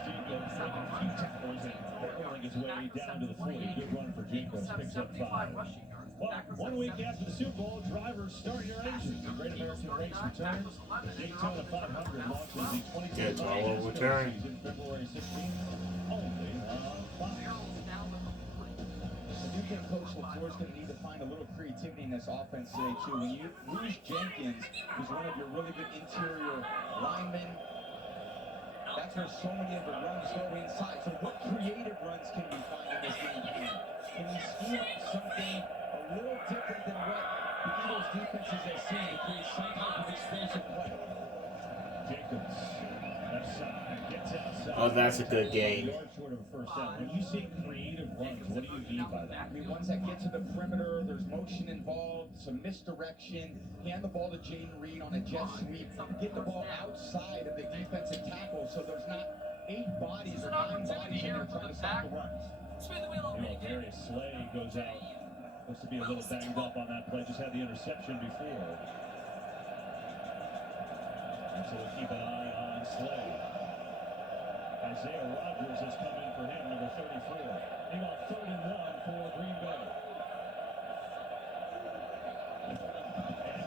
Jacobs making a few tackles and barreling his way down to the 40. Good run for Jacobs. Picks up 5. Well, 1 week after the Super Bowl, drivers start your engines. The Great American Race returns. Daytona 500 launches the 2025 Yeah, it's all over turn. season February 16th. Only on Fox. I do think Coach LaFleur's going to need to find a little creativity in this offense today, too. When you lose Jenkins, who's one of your really good interior linemen, that's where so many of the runs go inside. So what creative runs can we find in this game plan? Can we scheme up something a little different than what the Eagles defenses have seen to create some type of explosive play? Jacobs, left side, gets outside. Oh, that's a good game. Yards short of a first down. When you say creative runs, what do you mean by that? I mean, ones that get to the perimeter, there's motion involved, some misdirection, hand the ball to Jaden Reed on a jet sweep, get the ball outside of the defensive tackle so there's not 8 bodies or 9 bodies in there trying to stop the runs. Darius Slay goes out. Looks to be a little banged up on that play. Just had the interception before. And so we'll keep an eye on Slay. Isaiah Rodgers is coming for him, number 34. About 3rd and 1 for Green Bay. And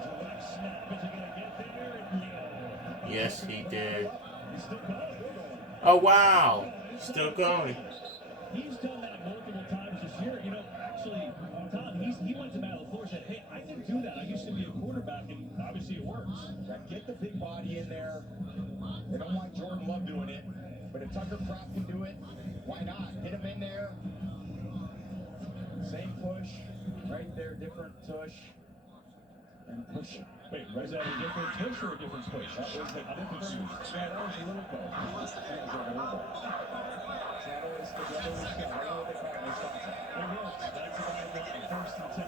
direct snap. Is he going to get there? No. Yes, he did. He's still going. Oh, wow. Still going. He's done that multiple times this year. You know, actually, Tom, he went to Matt LaFleur and said, hey, I can do that. I used to be a quarterback, and obviously it works. Get the big body in there. They don't want Jordan Love doing it, but if Tucker Kraft can do it, why not? Hit him in there. Same push, right there, different tush. And push. Wait, was that a different push or a different push? That was a different push. Yeah, that was a little both. That was a little both. It's not always together. I don't know what they call it in Wisconsin. It works. That's what I got. 1st and 10.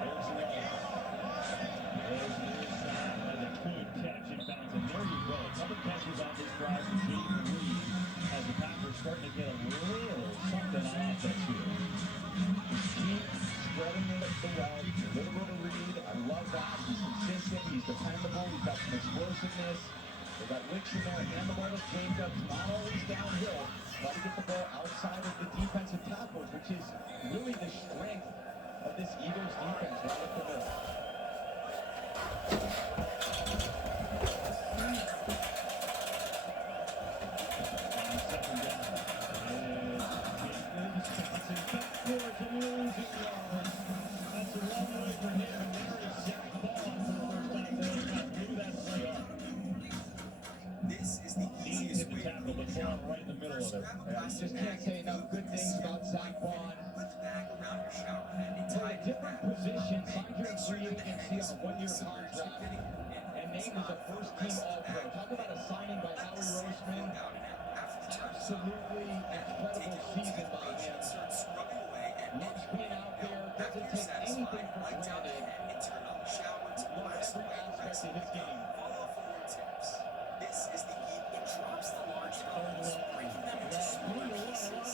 There's the other. There's the inside. That's a good catch and bounce. And there you go. A couple catches on this drive from Jaden Reed as the Packers starting to get a little something on offense here. Just keep spreading the route. A little bit of Reed. I love that. He's consistent. He's dependable. He's got some explosiveness. They got Wicks in there. Hand the ball to Jacobs. Not always downhill. Try to get the ball outside of the defensive tackles, which is really the strength of this Eagles defense right up the middle. Right in the middle of it. I just can't say enough good things about Zach Vaughn. For a different position, signed here in free agency on a 1-year contract, and named as a first-team All-Pro. Talk about a signing by Howie Roseman. Absolutely incredible season by him. Loves being out there, doesn't take anything for granted. Loves every aspect of his game. This is the heat that drops the large elbows, bringing them into smaller pieces.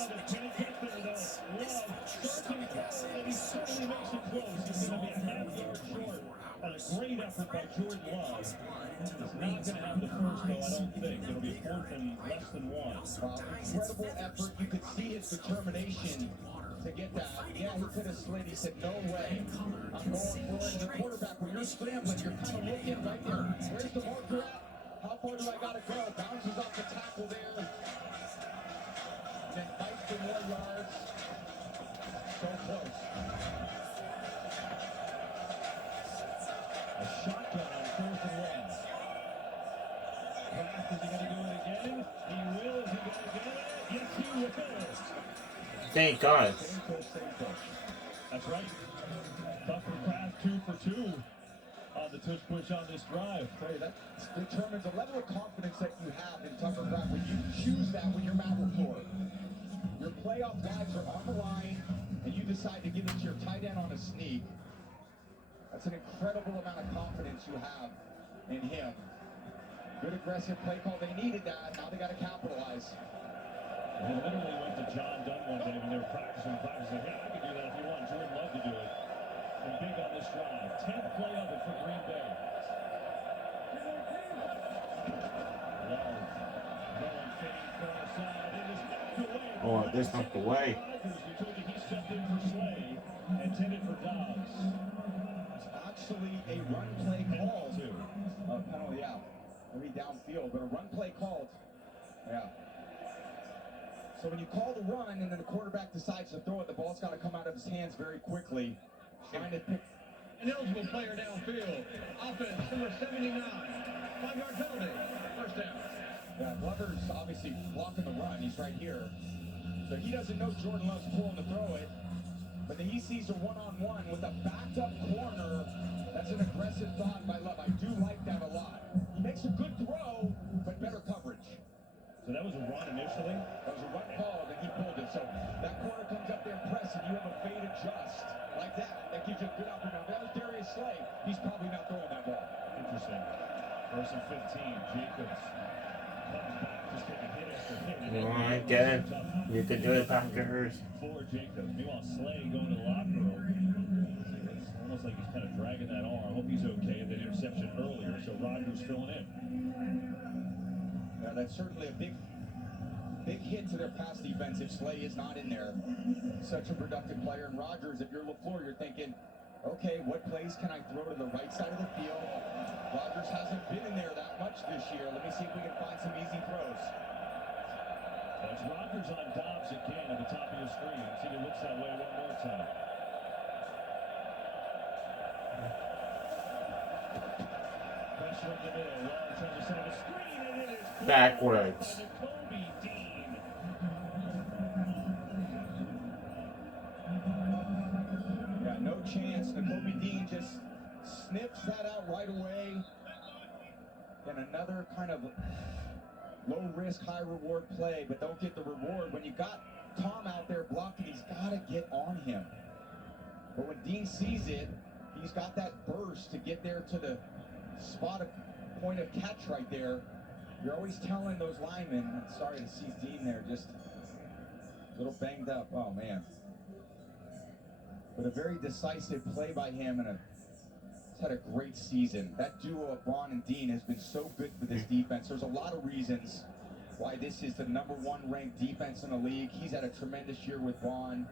A great effort by Jordan Love. He's not going to have the first, though, I don't think. It'll be 4th and less than 1. Incredible effort. You could see his determination to to get that. Yeah, he could have slid. He said, no way. I'm going for it. And the quarterback, when you're scrambling, you're kind of looking right there. Where's the marker at? How far do I got to go? Bounces off the tackle there. And then fights for more yards. So close. A shotgun on 4th and 1. Kraft, is he going to do it again? He will. Is he going to get it? Yes, he will. Thank God. Same push, same push. That's right. Tucker Kraft 2 for 2 on the tush push on this drive. Hey, that determines the level of confidence that you have in Tucker Kraft when you choose that when you're Matt LaFleur. Your playoff lives are on the line, and you decide to give it to your tight end on a sneak. That's an incredible amount of confidence you have in him. Good aggressive play call. They needed that. Now they got to capitalize. He literally went to John Dunn one day when they were practicing. Yeah, I could do that if you want. Jordan Love to do it. And big on this drive. 10th play of it for Green Bay. Love going fade far side. It is knocked away. Oh, this knocked away. We told you he stepped in for Slay. Intended for Dobbs. It's actually a run play call. Penalty out. Maybe downfield, but a run play called. Yeah. So when you call the run and then the quarterback decides to throw it, the ball's got to come out of his hands very quickly. Trying to pick. An eligible player downfield. Offense number 79. 5-yard penalty. First down. Yeah, Glover's obviously blocking the run. He's right here. So he doesn't know Jordan Love's pulling to throw it. But then he sees a one-on-one with a backed up corner. That's an aggressive thought by Love. I do like that a lot. He makes a good throw, but better coverage. So that was a run initially? That was a run call, and he pulled it. So that corner comes up there, press, and you have a fade adjust like that. That gives you a good opportunity. That was Darius Slay. He's probably not throwing that ball. Interesting. First and 15. Jacobs comes back, just taking hit after hit. Alright, get it. You could do it, Packers. For Jacobs. Meanwhile, Slay going to the locker room. It's almost like he's kind of dragging that arm. I hope he's okay. That interception earlier, so Rodgers filling in. Yeah, that's certainly a big hit to their pass defense if Slay is not in there. Such a productive player. And Rodgers, if you're LaFleur, you're thinking, okay, what plays can I throw to the right side of the field? Rodgers hasn't been in there that much this year. Let me see if we can find some easy throws. Well, it's Rodgers on Dobbs again at the top of your screen. See if it looks that way one more time. Pressure up the middle. Long trying to set up a screen, and it is Backwards. Kobe Dean. Yeah, no chance. Nakobe Dean just snips that out right away. And another kind of low risk, high reward play, but don't get the reward. When you got Tom out there blocking, he's got to get on him. But when Dean sees it, he's got that burst to get there to the spot of point of catch right there. You're always telling those linemen, I'm sorry to see Dean there, just a little banged up. Oh, man. But a very decisive play by him, and he's had a great season. That duo of Vaughn and Dean has been so good for this defense. There's a lot of reasons why this is the #1 ranked defense in the league. He's had a tremendous year with Vaughn.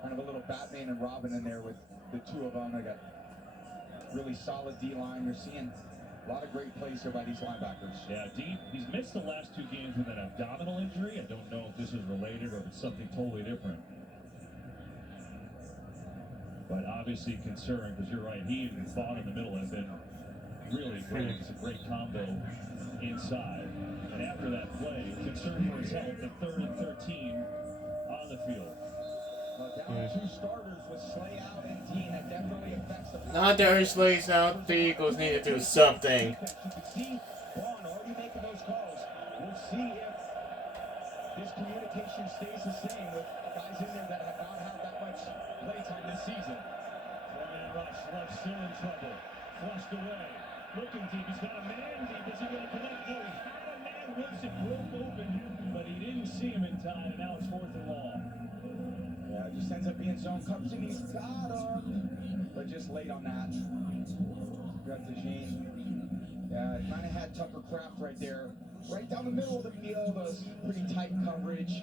Kind of a little Batman and Robin in there with the two of them. They got really solid D-line. You're seeing a lot of great plays here by these linebackers. Yeah, Dean, he's missed the last 2 games with an abdominal injury. I don't know if this is related or if it's something totally different. But obviously concerned, because you're right, he and Vaughn in the middle have been really great. It's a great combo inside. And after that play, concerned for his health at 3rd and 13 on the field. Down 2 starters with Slay out and Dean. That definitely affects the... Now Darius Slay's out. The Eagles need to do something. You can see Vaughn already making those calls. We'll see if this communication stays the same with guys in there that have not had that much playtime this season. 4-man rush, left still in trouble. Flushed away. Looking deep. He's got a man deep. Is he going to connect? No, he had a man. Wilson broke open, but he didn't see him in time. And now it's 4th and long. Yeah, it just ends up being zone coverage, and he's got him. But just late on that. Got the Gene. Yeah, kind of had Tucker Kraft right there. right down the middle of the field, pretty tight coverage,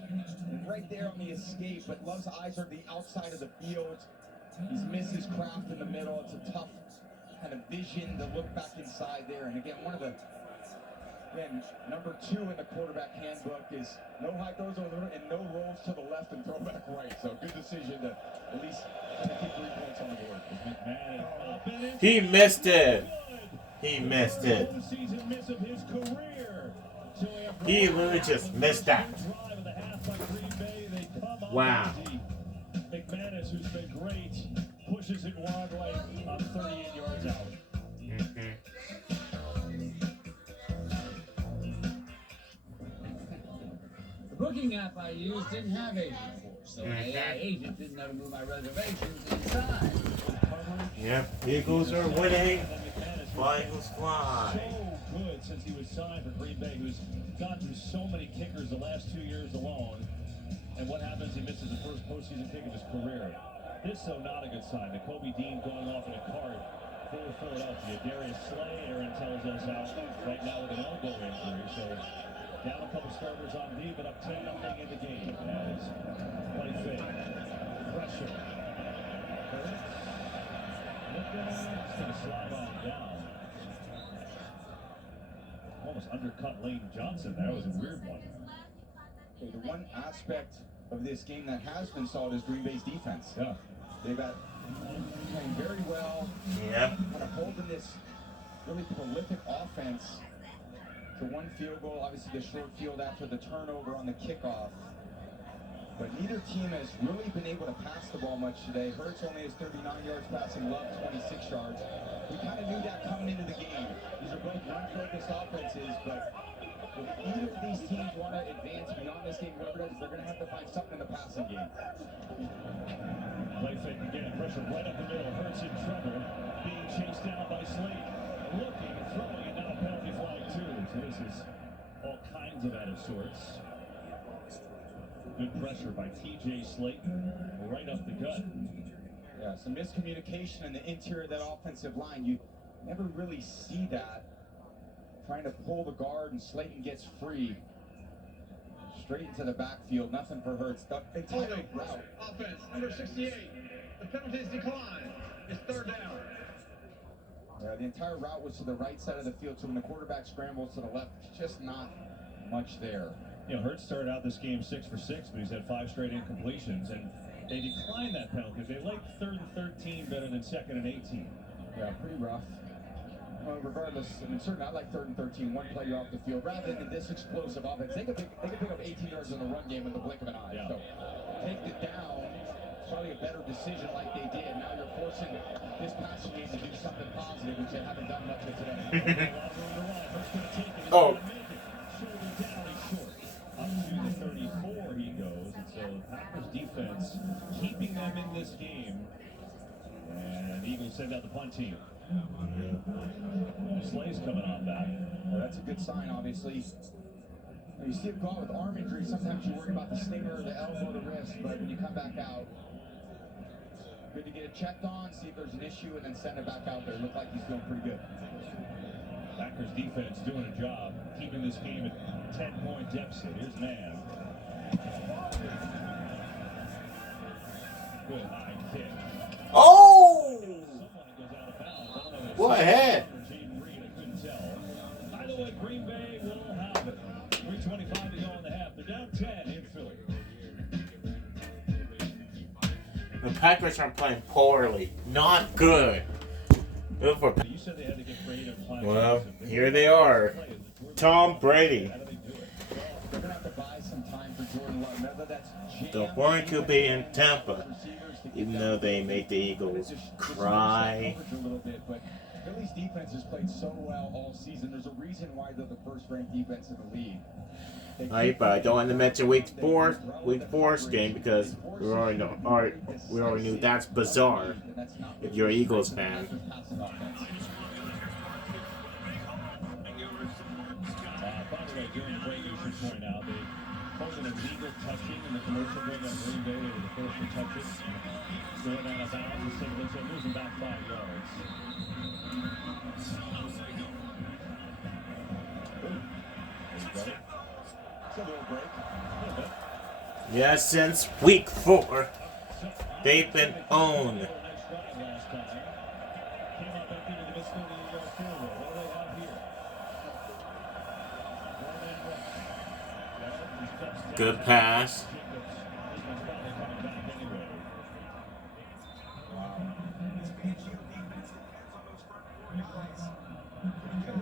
and right there on the escape. But Love's eyes are the outside of the field. He's missed his craft in the middle. It's a tough kind of vision to look back inside there. And again, number 2 in the quarterback handbook is no high throws over the middle and no rolls to the left and throw back right. So good decision to at least kind of get 3 points on the board. McManus. He missed it. He missed it. Postseason miss of his career. So after He literally just missed that. drive of the half by Green Bay, they come up Wow. empty. McManus, who's been great, pushes it wide right on 38 yards out. The booking app I used didn't have agent force, so my AI agent didn't know to move my reservations inside. Yep, Eagles are winning. Fly, Eagles fly. So good since he was signed for Green Bay, who's gone through so many kickers the last 2 years alone. And what happens? He misses the first postseason kick of his career. This, though, not a good sign. Kobe Dean going off in a cart for Philadelphia. Darius Slay, Aaron tells us, out right now with an elbow injury. So down a couple starters on D, but up 10-0 in the game as play fake. Pressure. It's going to slide on down. Almost undercut Lane Johnson. That was a weird one. Okay, the one aspect of this game that has been solid is Green Bay's defense. Yeah. They've got playing very well. Yep. Kind of holding this really prolific offense to one field goal. Obviously, the short field after the turnover on the kickoff. But neither team has really been able to pass the ball much today. Hurts only has 39 yards passing, Love 26 yards. We kind of knew that coming into the game. These are both run-focused offenses, but if either of these teams want to advance beyond this game, whoever it is, they're going to have to find something in the passing game. Play fake again. Pressure right up the middle. Hurts in trouble. Being chased down by Slade. Looking, throwing, and now a penalty flag too. So this is all kinds of out of sorts. Good pressure by T.J. Slayton. Right up the gut. Yeah, some miscommunication in the interior of that offensive line. You never really see that. Trying to pull the guard, and Slayton gets free. Straight into the backfield. Nothing for Hurts. The entire route. Offense, number 68. The penalties decline. It's 3rd down. Yeah, the entire route was to the right side of the field, so when the quarterback scrambles to the left, just not much there. You know, Hurts started out this game 6 for 6, but he's had 5 straight incompletions, and they declined that penalty. They like 3rd and 13 better than 2nd and 18. Yeah, pretty rough. Well, regardless, I mean, certainly I like 3rd and 13, one player off the field. Rather than this explosive offense, they could pick up 18 yards in the run game in the blink of an eye. Yeah. So take it down. Probably a better decision like they did. Now you're forcing this passing game to do something positive, which they haven't done much of today. Oh. Shoulder down, he's short. Up to the 34 he goes, and so Packers defense keeping them in this game. And Eagles send out the punt team. Slay's coming on back. Well, that's a good sign, obviously. When you see him go out with arm injury, sometimes you worry about the stinger, the elbow, the wrist, but when you come back out, good to get it checked on, see if there's an issue, and then send it back out there. Look like he's doing pretty good. Packers defense doing a job keeping this game at 10-point deficit. Here's Man. Good high kick. Oh! Someone goes out of bounds. I don't know if it's Go ahead. Jaden Reed, I couldn't tell. Either way, Green Bay will have it. 3:25 to go in the half. They're down 10 in Philly. The Packers are playing poorly. Not good. Good for You said they had to get creative. Well, here they are. Tom Brady. How do they do it? They're going to have to buy some time for Jordan Love. Whether that's The foreign could be in Tampa, even though they made the Eagles cry. A little bit, but Philly's defense has played so well all season. There's a reason why they're the first-ranked defense in the league. Right, but I don't want to mention week four's game because we already knew that's bizarre if you're an Eagles fan. By the way, during the break, you should point out they called an illegal touching in the commercial break on Green Bay. They were the first to touch it. Going out of bounds, so losing back 5 yards. buddy. It's a little break. A little bit. Yeah, since week 4, they've been owned. Nice drive last time. Came up empty to the mid 38-yard field goal. What do they have here? Four-man rush. Well, he steps down. Good pass. Jacobs. This one's probably coming back anyway.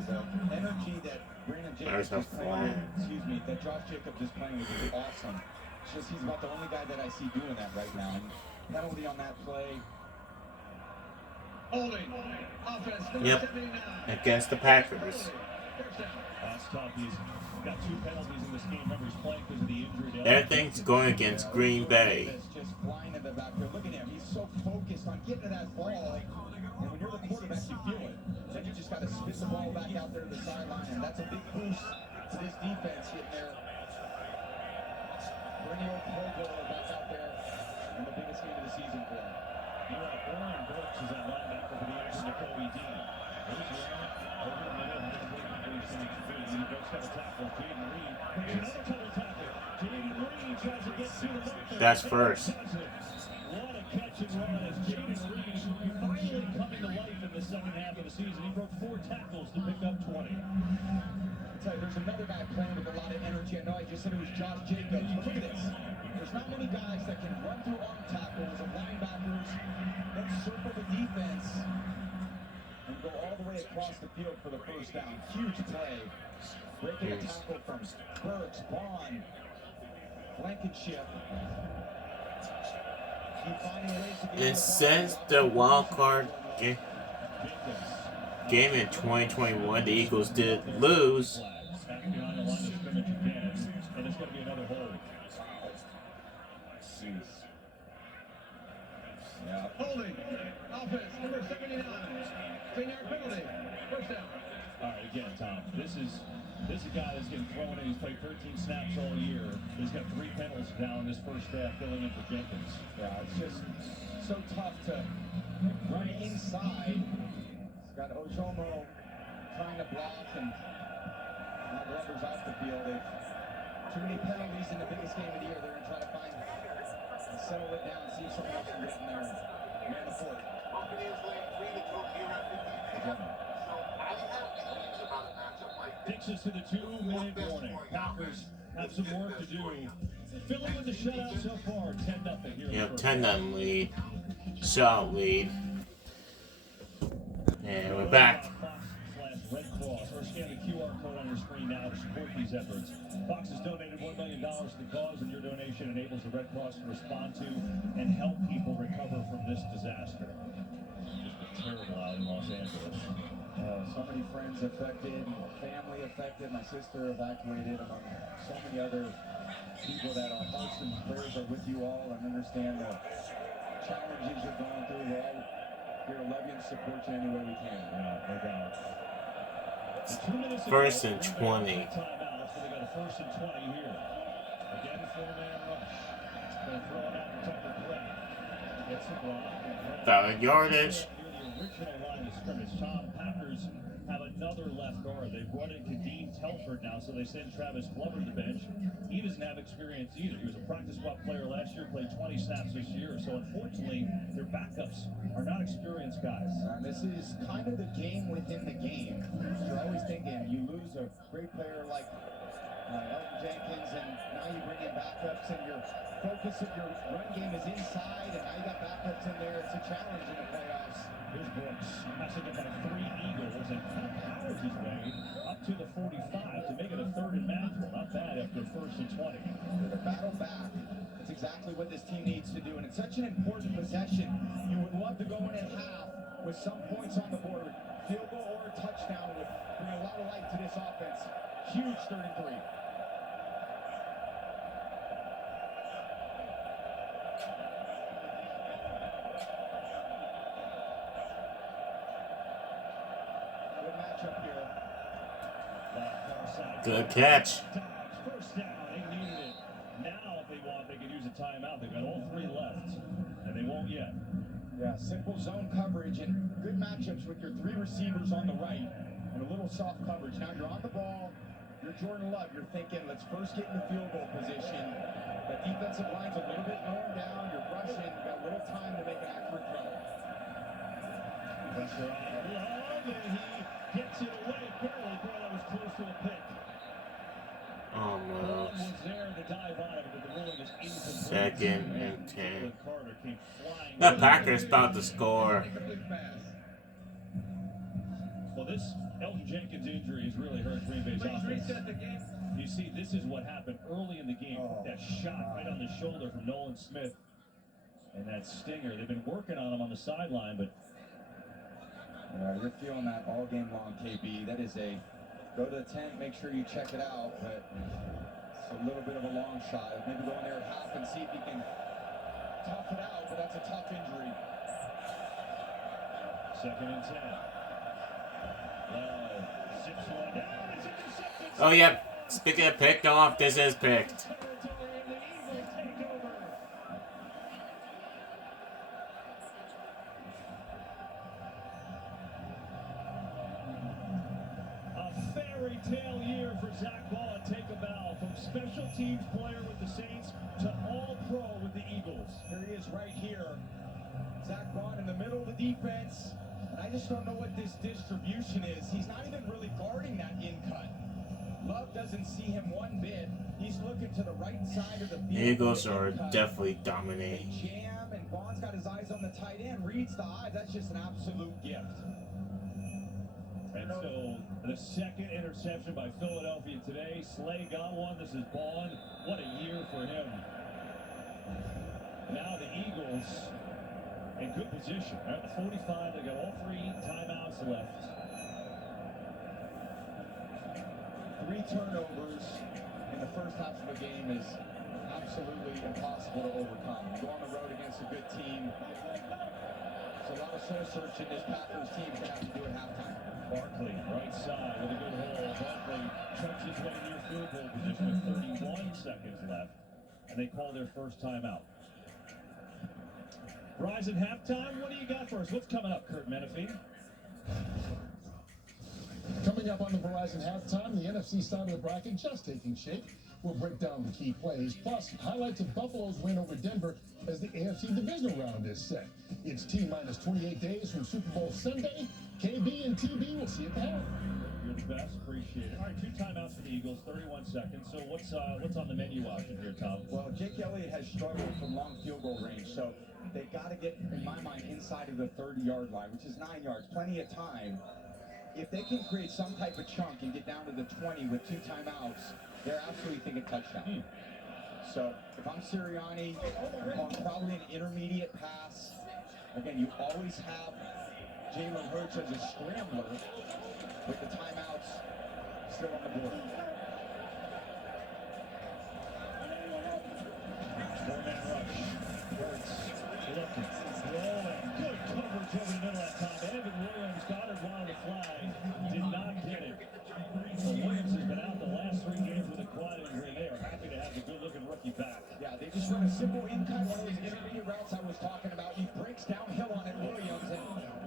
The energy that Brandon There's Jacobs a is playing flag. with, excuse me, that Josh Jacobs is playing with is awesome. It's just he's about the only guy that I see doing that right now. And penalty on that play. Holding. Offense, number Yep. 79. Against the Packers. First down. That's tough. He's got 2 penalties in this game. Remember, he's playing because of the injury. Everything's going against Green Bay. That's just flying in the back there. Look at him. He's so focused on getting to that ball. And when you're the quarterback, you feel it. Then you just got to spit the ball back out there to the sideline. And that's a big boost to this defense getting there. Bernio Progo back out there in the biggest game of the season for him. You're right. Oren Burks is that linebacker for the injured Nicole Dean. Here's Warren over the middle. Has a great completion to speed. He breaks out a tackle. Jaden Reed breaks another double tackle. Jaden Reed tries to get to the marker. That's first. What a catch and run as Jaden Reed finally coming to life in the second half of the season. He broke 4 tackles to pick up 20. I'll tell you, there's another guy playing with a lot of energy. I know I just said it was Josh Jacobs, but look at this. There's not many guys that can run through arm tackles of linebackers, then circle the defense, and go all the way across the field for the first down. Huge play. Breaking a tackle from Burks, Bond, Blankenship. He finding ways to get It the says ball. the wild card game in 2021, the Eagles did lose. Back behind the line of scrimmage again, and it's going to be another hold. Yeah. Holding. Offense, number 79. 10-yard penalty. First down. All right, again, Tom. This is a guy that's getting thrown in. He's played 13 snaps all year. He's got 3 penalties now in this first half, filling in for Jenkins. Yeah, it's just so tough to run inside. He's got Ojomo trying to block and now Glover's off the field. They've too many penalties in the biggest game of the year. They're going to try to find and settle it down, see if someone else can get in there. Man the fort. Takes us to the 2-minute warning. Packers have some work to do. Filling in the shutout so far, 10-0 here. You know, 10-0 lead. Shot lead. And we're back. Red Cross, or scan the QR code on your screen now to support these efforts. Fox has donated $1 million to the cause, and your donation enables the Red Cross to respond to and help people recover from this disaster. It's been terrible out in Los Angeles. So many friends affected, family affected, my sister evacuated, among so many other people that our hearts and prayers are with you all and understand the challenges you're going through. We're all here to love you and support you any way we can. No doubt. 2 minutes ago, First and Green Bay 20. took a timeout, so they got a first and 20 here. Again, 4-man rush. Gonna throw it out to Tucker Craig. Gets the block. Valid yardage. Near the original line of scrimmage, Tom, Packers have another left guard. They've brought in Kadeem Telford now, so they send Travis Glover to the bench. He doesn't have experience either. He was a practice squad player last year, played 20 snaps this year. So unfortunately, their backups are not experienced guys. This is kind of the game within the game. You're always thinking you lose a great player like Elton Jenkins, and now you bring in backups, and your focus of your run game is inside, and now you got backups in there. It's a challenge in the playoffs. Here's Brooks, passing it by 3 Eagles, and kind of powers his way up to the 45 to make it a 3rd and manageable. Not bad after 1st and 20. The battle back. That's exactly what this team needs to do, and it's such an important possession. You would love to go in at half with some points on the board. Field goal or a touchdown would bring a lot of life to this offense. Huge 3rd and 3. Good matchup here. Good catch. First down, they needed it. Now, if they want, they can use a timeout. They've got all 3 left, and they won't yet. Yeah, simple zone coverage and good matchups with your 3 receivers on the right and a little soft coverage. Now you're on the ball, you're Jordan Love, you're thinking, let's first get in the field goal position. The defensive line's a little bit worn down. You're rushing. You've got a little time to make an accurate throw. Pressure on Love, and he gets it away barely. Boy, that was close to a pick. Oh no. Love was there to dive on it, but the ruling is incomplete. 2nd and 10. Carter came flying. The Packers about to score. Well, this Elton Jenkins injury has really hurt Green Bay's offense. You see, this is what happened early in the game. That shot right on the shoulder from Nolan Smith. And that stinger. They've been working on him on the sideline, but... You're feeling that all game long, KB. That is a go to the tent, make sure you check it out, but it's a little bit of a long shot. Maybe go in there at half and see if he can tough it out, but that's a tough injury. 2nd and 10. Zips one down. It's intercepted. Oh, yep. Speaking of picked off, this is picked. A fairy tale year for Zach Ball and take a bow from special teams player with the Saints to all pro with the Eagles. Here he is right here. Zach Bond in the middle of the defense. And I just don't know what this distribution is. He's not even really guarding that in cut. Love doesn't see him one bit. He's looking to the right side of the field. Eagles are definitely dominating. They jam, and Bond's got his eyes on the tight end. Reads the eyes. That's just an absolute gift. And so the 2nd interception by Philadelphia today. Slay got one. This is Bond. What a year for him. Now the Eagles in good position. At the 45, they got all 3 timeouts left. 3 turnovers in the first half of a game is absolutely impossible to overcome. You go on the road against a good team. There's a lot of soul searching this Packers team going to have to do at halftime. Barkley, right side with a good hole. Barkley chucks his way near field goal position with 31 seconds left. And they call their first timeout. Verizon halftime, what do you got for us? What's coming up, Kurt Menefee? Coming up on the Verizon halftime, the NFC side of the bracket just taking shape. We'll break down the key plays, plus highlights of Buffalo's win over Denver as the AFC divisional round is set. It's T-minus 28 days from Super Bowl Sunday. KB and TB will see you at the half. You're the best. Appreciate it. All right, 2 timeouts for the Eagles, 31 seconds. So what's on the menu option here, Tom? Well, Jake Elliott has struggled from long field goal range, so they've got to get, in my mind, inside of the 30-yard line, which is 9 yards, plenty of time. If they can create some type of chunk and get down to the 20 with 2 timeouts, they're absolutely thinking touchdown. So if I'm Sirianni, I'm calling probably an intermediate pass. Again, you always have Jalen Hurts as a scrambler with the timeouts still on the board. 4-man rush. Hurts looking, rolling. Good coverage over the middle that time. Evan Williams, Goddard wanted to fly, did not get it. So Williams has been out the last 3 games with a quad injury, and they are happy to have the good-looking rookie back. Yeah, they just run a simple in-cut, one of those intermediate routes I was talking about. He breaks downhill on it, Williams, and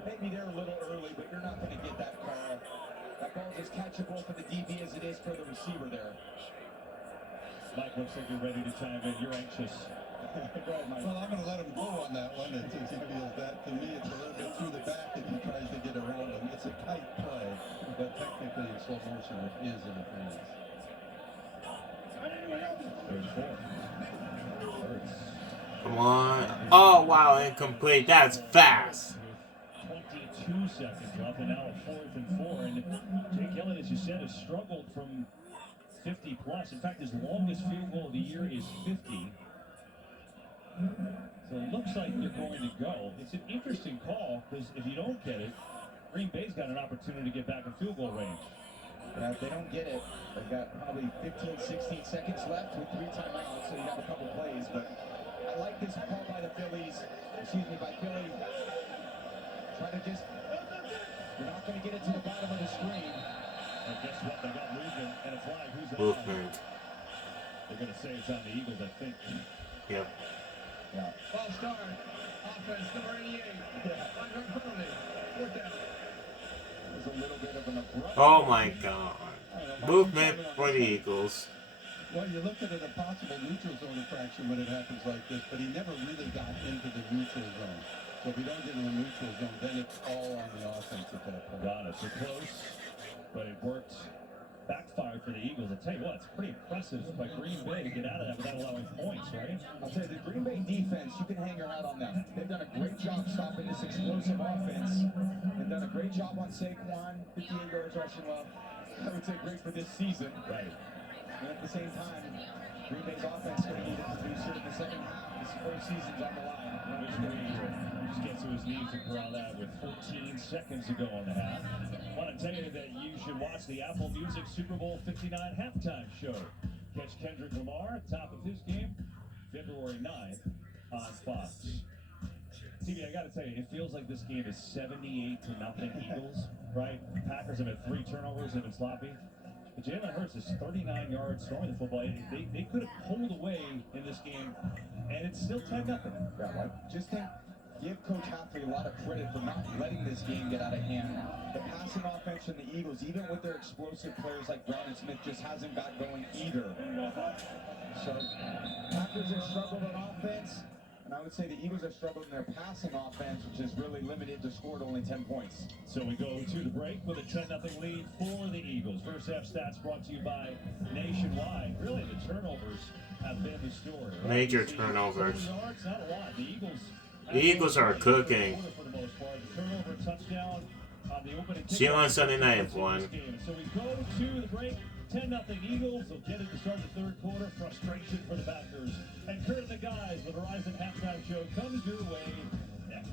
maybe they're a little early, but you're not going to get that call. That ball's as catchable for the DB as it is for the receiver there. Mike, looks like you're ready to chime in. You're anxious. Go ahead, Mike. Well, I'm going to let him go on that one. If he feels that, to me, it's a little bit through the back if he tries to get around him. It's a tight play, but technically in slow motion it is interference. There's 4. Hurts. Come on. Oh, wow, incomplete. That's fast. 22 seconds left, and now a 4th and 4. And Jake Elliott, as you said, has struggled from 50 plus. In fact, his longest field goal of the year is 50. So it looks like they're going to go. It's an interesting call because if you don't get it, Green Bay's got an opportunity to get back in field goal range. If they don't get it, they've got probably 15, 16 seconds left with 3 timeouts, so you have a couple plays. But I like this call by the Phillies, by Philly. Try to just, you're not going to get it to the bottom of the screen. And guess what? They got movement and a flag. Who's that? Movement. They're going to say it's on the Eagles, I think. Yep. Yeah. False start. Offense number 88. Andre Crowley. 4th down. There's a little bit of an abrupt. Oh, my God. I don't know movement for the Eagles. Well, you look at it a possible neutral zone infraction when it happens like this, but he never really got into the neutral zone. So if you don't get in the neutral zone, then it's all on the offense at that point. Got it. So close, but it worked. Backfired for the Eagles. I'll tell you what, it's pretty impressive by Green Bay to get out of that without allowing points, right? I'll tell you, the Green Bay defense, you can hang your hat on them. They've done a great job stopping this explosive offense. They've done a great job on Saquon, 58 yards rushing well. I would say great for this season. Right. And at the same time, Green Bay's offense is going to need a producer in the second half. This first season's on the line. Just gets to his knees and corral that with 14 seconds to go on the half. I want to tell you that you should watch the Apple Music Super Bowl 59 halftime show. Catch Kendrick Lamar at the top of his game, February 9th on Fox. TV, I got to tell you, it feels like this game is 78-0 Eagles, right? Packers have had 3 turnovers and been sloppy. But Jalen Hurts is 39 yards throwing the football. They could have pulled away in this game, and it's still 10-0. Yeah, right. Just give Coach Hafley a lot of credit for not letting this game get out of hand. The passing offense from the Eagles, even with their explosive players like Brown and Smith, just hasn't got going either. So, Packers have struggled on offense, and I would say the Eagles have struggled in their passing offense, which is really limited to score only 10 points. So we go to the break with a 10-0 lead for the Eagles. First half stats brought to you by Nationwide. Really, the turnovers have been the story. Right? Major turnovers. Yards, not a lot. The Eagles are cooking. For the most part. The turnover touchdown on the opening See you on kickoff. Sunday night, one. So we go to the break. 10-0 Eagles. They'll get it to start the third quarter. Frustration for the Packers. And Kurt and the guys, the Verizon halftime show comes your way next.